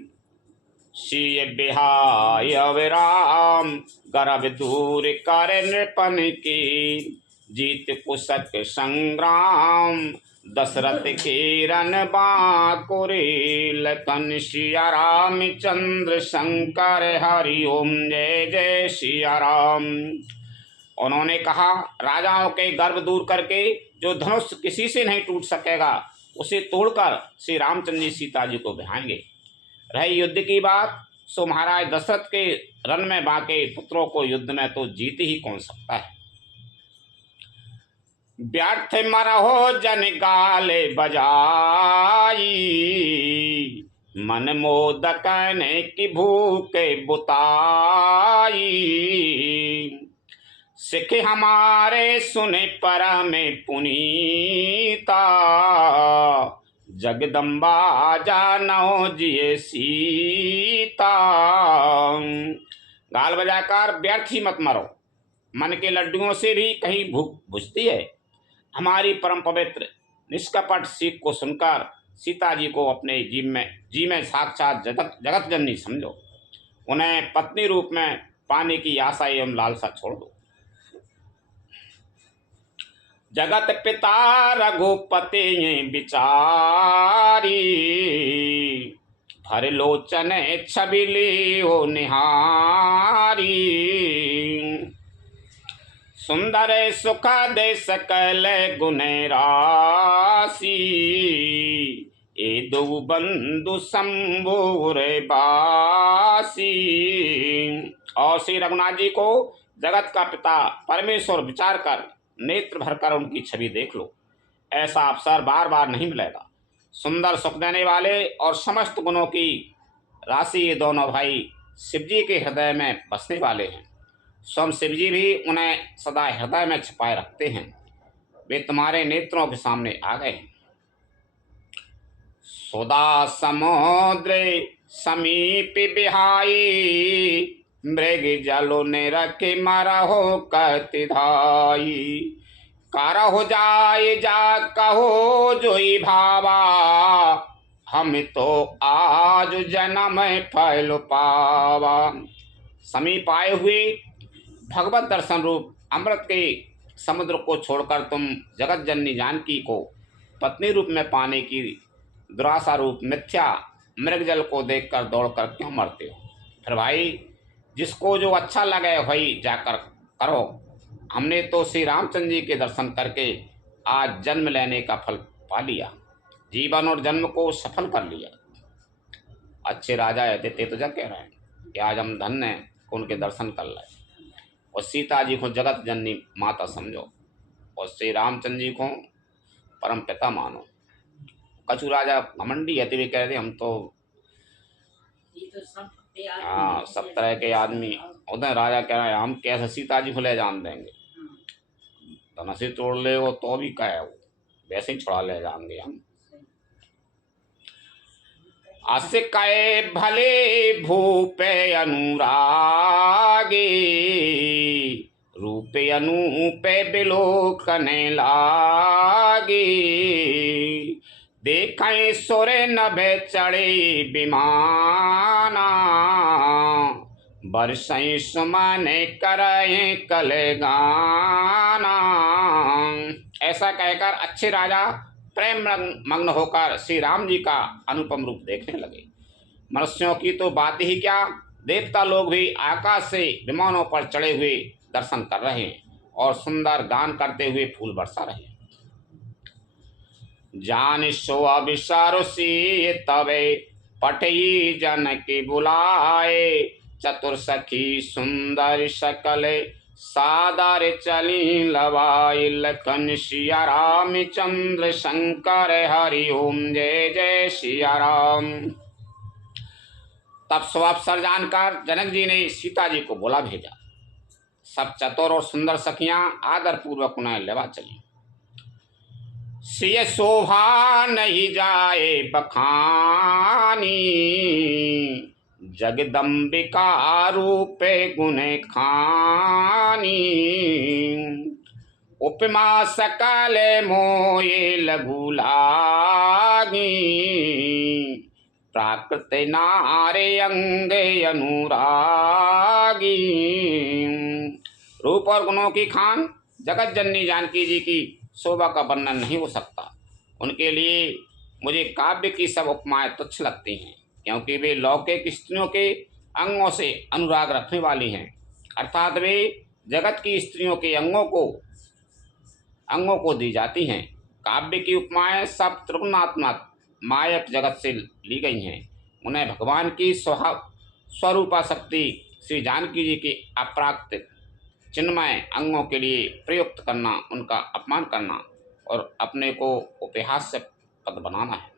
शीय बिहाय विराम। गर्भ दूर कर नृपन की। जीत कुशक संग्राम। दशरथ के रन बाकुरे। लखन सिया राम चंद्र शंकर हरि ओम जय जय सिया राम। उन्होंने कहा, राजाओं के गर्व दूर करके जो धनुष किसी से नहीं टूट सकेगा, उसे तोड़कर श्री रामचंद्र जी सीता जी को बिहाएंगे। रही युद्ध की बात, सो महाराज दशरथ के रन में बाके पुत्रों को युद्ध में तो जीत ही कौन सकता है। व्यर्थ मरहो जन गाले बजाई। मन मोदक ने की भूख बुताई। सिख हमारे सुने परम पुनीता। जगदम्बा जानो जिये सीता। गाल बजाकर व्यर्थ ही मत मरो, मन के लड्डुओं से भी कहीं भूख बुझती है। हमारी परम पवित्र निष्कपट सीख को सुनकर सीता जी को अपने जी में साक्षात जगत जननी समझो। उन्हें पत्नी रूप में पाने की आशा एवं लालसा छोड़ दो। जगत पिता रघुपति बिचारी, भर लोचन छवि लियो निहारी। सुंदर सुखद सकल गुण राशि, ए दो बंधु शंभुर बासी। और श्री रघुनाथ जी को जगत का पिता परमेश्वर विचार कर नेत्र भरकर उनकी छवि देख लो। ऐसा अवसर बार बार नहीं मिलेगा। सुंदर सुख देने वाले और समस्त गुणों की राशि ये दोनों भाई शिव जी के हृदय में बसने वाले हैं। स्वयं शिव जी भी उन्हें सदा हृदय में छिपाए रखते हैं। वे तुम्हारे नेत्रों के सामने आ गए हैं। सुधा समुद्र समीप बिहाई, मृग जलो ने रखे मरहो कति धाई। करहो जाए जा कहो जोई भावा, हम तो आज जन्म फल पावा। समीप आए हुए भगवत दर्शन रूप अमृत के समुद्र को छोड़कर तुम जगत जननी जानकी को पत्नी रूप में पाने की दुराशा रूप मिथ्या मृग जल को देखकर दौड़कर क्यों मरते हो? फिर भाई जिसको जो अच्छा लगे वही जाकर करो। हमने तो श्री रामचंद्र जी के दर्शन करके आज जन्म लेने का फल पा लिया, जीवन और जन्म को सफल कर लिया। अच्छे राजा अदित्य तो जग कह रहे हैं कि आज हम धन्य हैं उनके दर्शन कर लाए। और सीता जी को जगत जननी माता समझो और श्री रामचंद्र जी को परम पिता मानो। कछु राजा घमंडी है, वे कह रहे हम तो हाँ सब तरह के आदमी उधर। राजा कह रहा है हम कैसे सीता जी को ले जान देंगे, धनसी तोड़ ले वो तो भी कहे वो वैसे ही छुड़ा ले जाएंगे हम। अस कहे भले भूपे अनुरागे, रूपे अनूपे बिलोकने लागे। देखें सुर नभे चढ़े विमाना, बरसें सुमन करें कल गाना। ऐसा कहकर अच्छे राजा प्रेम मग्न होकर श्री राम जी का अनुपम रूप देखने लगे। मनुष्यों की तो बात ही क्या, देवता लोग भी आकाश से विमानों पर चढ़े हुए दर्शन कर रहे हैं और सुंदर गान करते हुए फूल बरसा रहे हैं। जान सो अविसारो सी तवे पटई जन की बुलाए। चतुर सखी सुंदर सकल सादर चली लवाई। लखन सिया राम चंद्र शंकर हरि ओम जय जय सिया राम। तब सो अवसर जानकर जनक जी ने सीता जी को बोला भेजा। सब चतुर और सुंदर सखियां आदर पूर्वक उन्हें लेवा चली। सिय शोभा नहीं जाए बखानी, जगदम्बिका रूपे गुण खानी। उपमा सकल मोये लघु लागी, प्राकृत नारे अंग अनुरागी। रूप और गुणों की खान जगत जननी जानकी जी की शोभा का वर्णन नहीं हो सकता। उनके लिए मुझे काव्य की सब उपमाएं तुच्छ लगती हैं, क्योंकि वे लौकिक स्त्रियों के अंगों से अनुराग रखने वाली हैं, अर्थात वे जगत की स्त्रियों के अंगों को दी जाती हैं। काव्य की उपमाएं सब त्रिगुणात्मक मायक जगत से ली गई हैं। उन्हें भगवान की स्वरूपा शक्ति श्री जानकी जी के अप्राकृत चिन्मय अंगों के लिए प्रयुक्त करना, उनका अपमान करना और अपने को उपहास्य पद बनाना है।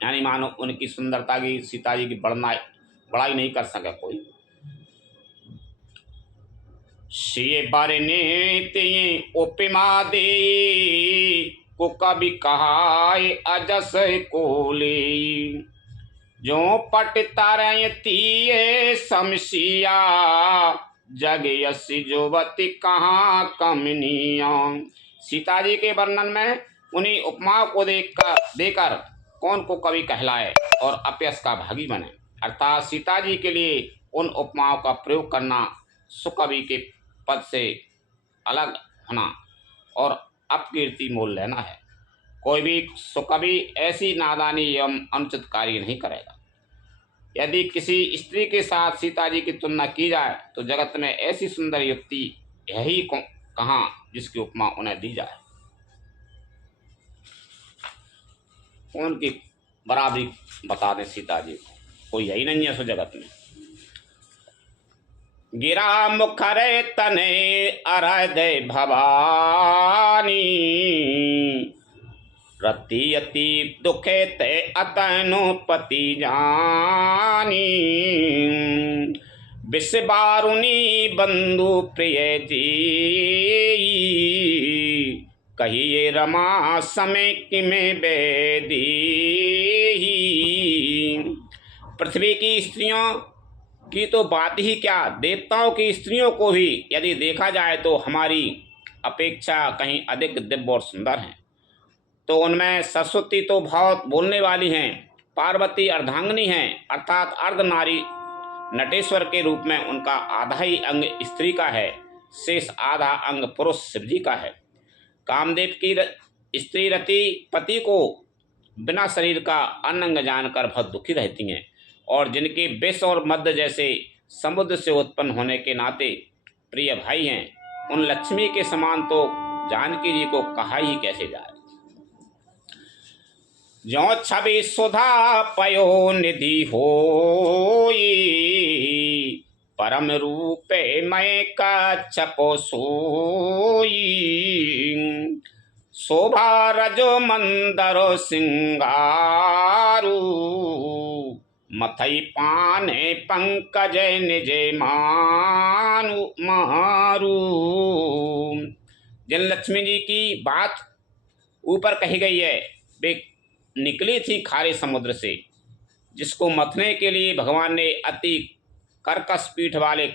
यानी मानो उनकी सुंदरता की सीता जी की बड़ाई नहीं कर सके कोई। श्री बरनीति उपमा दे को कभी कहाय अजस कोली। जो पट तरयती समसिया, जग यसी जोवती कहाँ कमनिया। सीता जी के वर्णन में उन्हीं उपमाओं को देकर कौन को कवि कहलाए और अपयश का भागी बने। अर्थात सीता जी के लिए उन उपमाओं का प्रयोग करना सुकवि के पद से अलग होना और अपकीर्ति मोल लेना है। कोई भी कभी ऐसी नादानी एवं अनुचित कार्य नहीं करेगा। यदि किसी स्त्री के साथ सीता जी की तुलना की जाए तो जगत में ऐसी सुंदर युक्ति यही कहाँ जिसकी उपमा उन्हें दी जाए। उनकी बराबरी बता दें सीता जी को, कोई यही नहीं है सो जगत में। गिरा मुखरे तने अरदय भवानी, रति अति दुखे ते अतनु पति जानी। विषबारुनी बंधु प्रिय जी, कहिए रमा समय किमें बेदी। पृथ्वी की स्त्रियों की तो बात ही क्या, देवताओं की स्त्रियों को भी यदि देखा जाए तो हमारी अपेक्षा कहीं अधिक दिव्य और सुंदर हैं। तो उनमें सरस्वती तो बहुत बोलने वाली हैं, पार्वती अर्धांगिनी हैं, अर्थात अर्धनारी नटेश्वर के रूप में उनका आधा ही अंग स्त्री का है, शेष आधा अंग पुरुष शिवजी का है। कामदेव की स्त्री रति पति को बिना शरीर का अन्न अंग जानकर बहुत दुखी रहती हैं, और जिनके विष और मध्य जैसे समुद्र से उत्पन्न होने के नाते प्रिय भाई हैं, उन लक्ष्मी के समान तो जानकी जी को कहा ही कैसे जाए। जो छवि सुधा पयो निधि होई, परम रूपे मैं कच्छपो सोई। शोभा रजो मंदरो सिंगारू, मथई पाने पंकज निजे मानु मारू। जिन लक्ष्मी जी की बात ऊपर कही गई है वे निकली थी खारे समुद्र से, जिसको मथने के लिए भगवान ने अति कर्कश पीठ वाले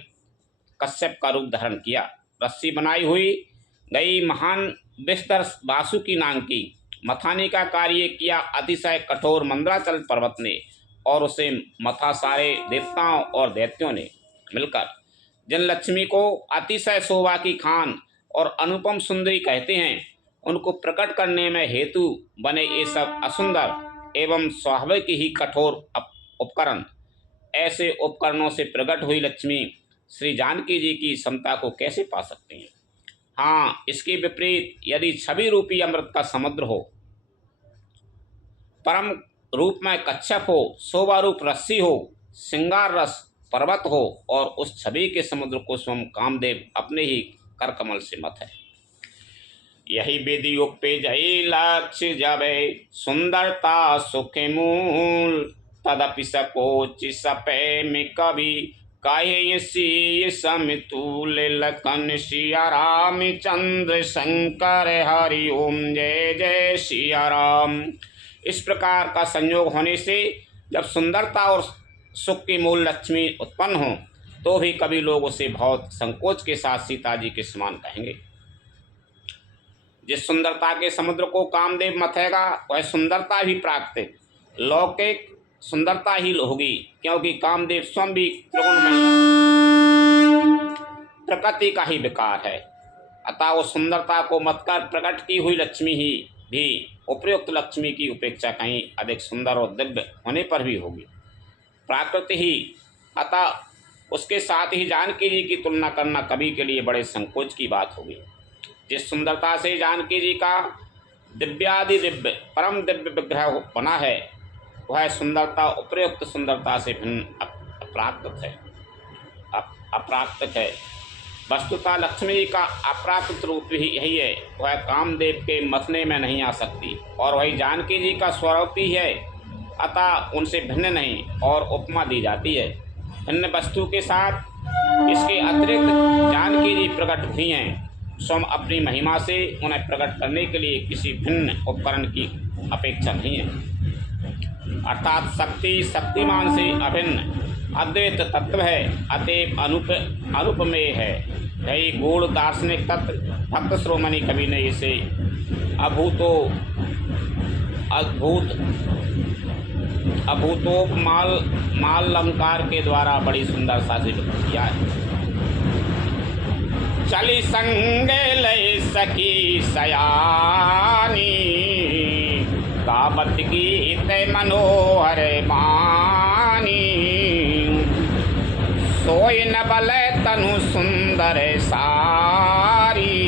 कश्यप का रूप धारण किया। रस्सी बनाई हुई गई महान विस्तर वासुकी नाम की मथाने का कार्य किया अतिशय कठोर मंदराचल पर्वत ने, और उसे मथा सारे देवताओं और दैत्यों ने मिलकर। जिन लक्ष्मी को अतिशय शोभा की खान और अनुपम सुंदरी कहते हैं, उनको प्रकट करने में हेतु बने ये सब असुंदर एवं स्वाभाविक ही कठोर उपकरण, ऐसे उपकरणों से प्रकट हुई लक्ष्मी श्री जानकी जी की समता को कैसे पा सकती हैं। हाँ, इसके विपरीत यदि छवि रूपी अमृत का समुद्र हो, परम रूप में कच्छप हो, शोभा रूप रस्सी हो, श्रृंगार रस पर्वत हो, और उस छवि के समुद्र को स्वयं कामदेव अपने ही करकमल से मत है। यही विधि उपजई लक्ष्य जबे, सुंदरता सुख मूल। तदपि सकोचि सपे में कवि, कहे सी समतुल। लखन सिया राम चंद्र शंकर हरि ओम जय जय सिया राम। इस प्रकार का संयोग होने से जब सुंदरता और सुख की मूल लक्ष्मी उत्पन्न हो, तो भी कभी लोग उसे बहुत संकोच के साथ सीता जी के समान कहेंगे। जिस सुंदरता के समुद्र को कामदेव मथेगा, वह सुंदरता भी प्राकृतिक लौकिक सुंदरता ही होगी, क्योंकि कामदेव स्वयं भी त्रिगुणमय प्रकृति का ही विकार है। अतः वो सुंदरता को मतकर प्रकट की हुई लक्ष्मी ही भी उपयुक्त लक्ष्मी की उपेक्षा कहीं अधिक सुंदर और दिव्य होने पर भी होगी। प्राकृति ही, अतः उसके साथ ही जानकी जी की तुलना करना कवि के लिए बड़े संकोच की बात होगी। जिस सुंदरता से जानकी जी का दिव्यादि दिव्य परम दिव्य विग्रह बना है, वह सुंदरता उपयुक्त सुंदरता से भिन्न अप्राकृत है। वस्तुतः लक्ष्मी जी का अप्राकृत रूप ही यही है, वह कामदेव के मथने में नहीं आ सकती, और वही जानकी जी का स्वरूप ही है, अतः उनसे भिन्न नहीं और उपमा दी जाती है। भिन्न वस्तु के साथ इसके अतिरिक्त जानकी जी प्रकट हुई हैं, स्वयं अपनी महिमा से उन्हें प्रकट करने के लिए किसी भिन्न उपकरण की अपेक्षा नहीं है। अर्थात शक्ति शक्तिमान से अभिन्न अद्वैत तत्व है, अतएव अनुपमेय है। यही गूढ़ दार्शनिक तत्व भक्त श्रोमणि कवि ने इसे अभूतोपमाल अलंकार के द्वारा बड़ी सुंदरता से व्यक्त किया है। चली संग लय सखी सयानी, गावत गीत मनोहर बानी। सोई न बल तनु सुंदर सारी,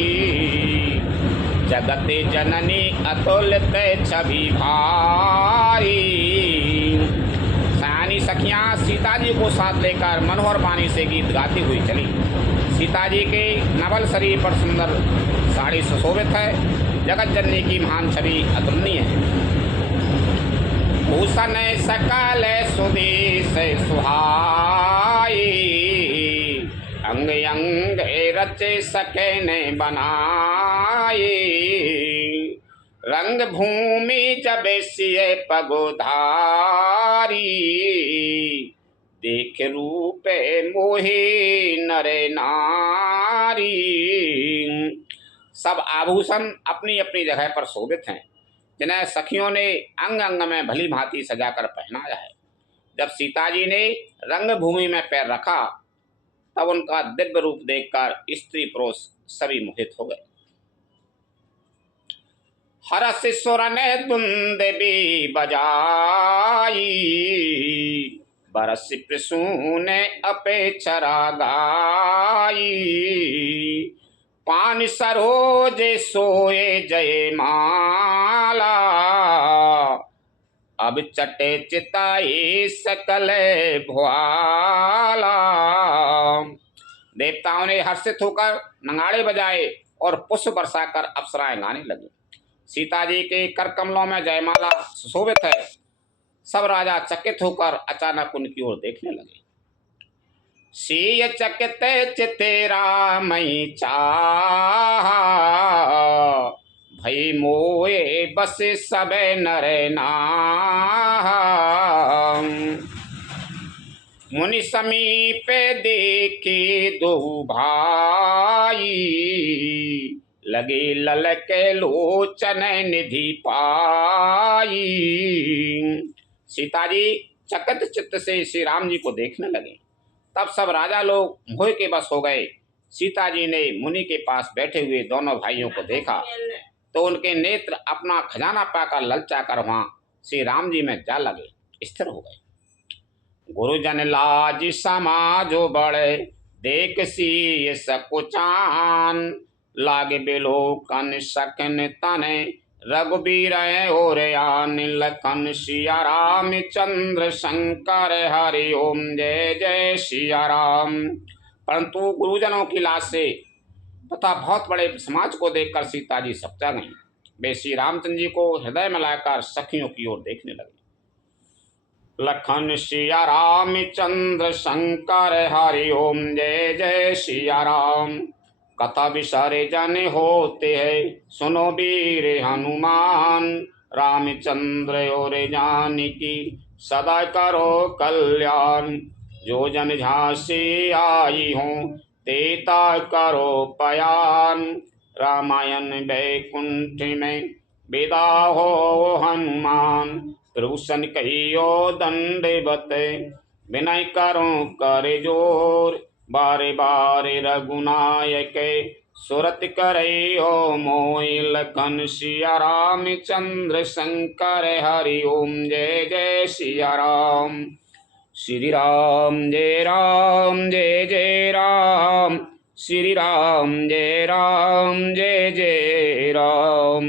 जगत जननी अतुलित छवि भारी। सयानी सखियां सीता जी को साथ लेकर मनोहर बानी से गीत गाती हुई चली। सीता जी के नवल शरीर पर सुंदर साड़ी सुशोभित है। जगत जननी की महान छवि अतुलनीय है। भूषण सकल सुदेश सुहाई, अंग अंग रच सके न बनाई। रंग भूमि जब सिय पगोधारी, देख रूप मोहे नर नारी। सब आभूषण अपनी अपनी जगह पर शोभित हैं, जिन्हें सखियों ने अंग अंग में भली भांति सजाकर पहनाया है। जब सीता जी ने रंगभूमि में पैर रखा, तब उनका दिव्य रूप देखकर स्त्री पुरुष सभी मोहित हो गए। हरस सुर ने दुंदुभी बजाई, बरस प्रसून अपेक्षरा गाई। पान सरोज सोए जय माला, अब चटे चिताई सकल भुआला। देवताओं ने हर्षित होकर नगाड़े बजाए और पुष्प बरसाकर अप्सराएं गाने लगी। सीता जी के कर कमलों में जयमाला सुशोभित है। सब राजा चकित होकर अचानक उनकी ओर देखने लगे। सीय चकित चिते रामई चाहा, भई मोए बस सब नर नाहा। मुनि समीप देखे दो भाई, लगे ललके लोचन निधि पाई। सीता जी चकित चित्त से श्री राम जी को देखने लगे। तब सब राजा लोग मोह के बस हो गए। सीता जी ने मुनि के पास बैठे हुए दोनों भाइयों को देखा तो उनके नेत्र अपना खजाना पाकर ललचाकर वहां श्री राम जी में जा लगे, स्थिर हो गए। गुरुजन लाज समाजो बड़े, देख सी सकुचान। लागे बिलोकन सकन तने, रघुबीर और आन। लखन सिया राम चंद्र शंकर हरि ओम जय जय सिया राम। परंतु गुरुजनों की लाश से तथा बहुत बड़े समाज को देखकर सीता जी सपचा गईं। वे श्री रामचंद्र जी को हृदय में लाकर सखियों की ओर देखने लगे। लखन सिया राम चंद्र शंकर हरि ओम जय जय सिया राम। कथा विसारे जाने होते हैं, सुनो वीर हनुमान। रामचंद्र और जानकी सदा करो कल्याण। जो जन झांसी आई हूँ, तेता करो पयान। रामायण वैकुंठ में विदा हो हनुमान। प्रभुसन कहियो दंडवत, विनय करो कर जोर। बारे बारे रघुनायक, सुरत करे हो मोय। लखन सिया राम चंद्र शंकर हरि ओम जय जय सिया राम। श्री राम जय राम जय जय राम। श्री राम जय राम जय जय राम।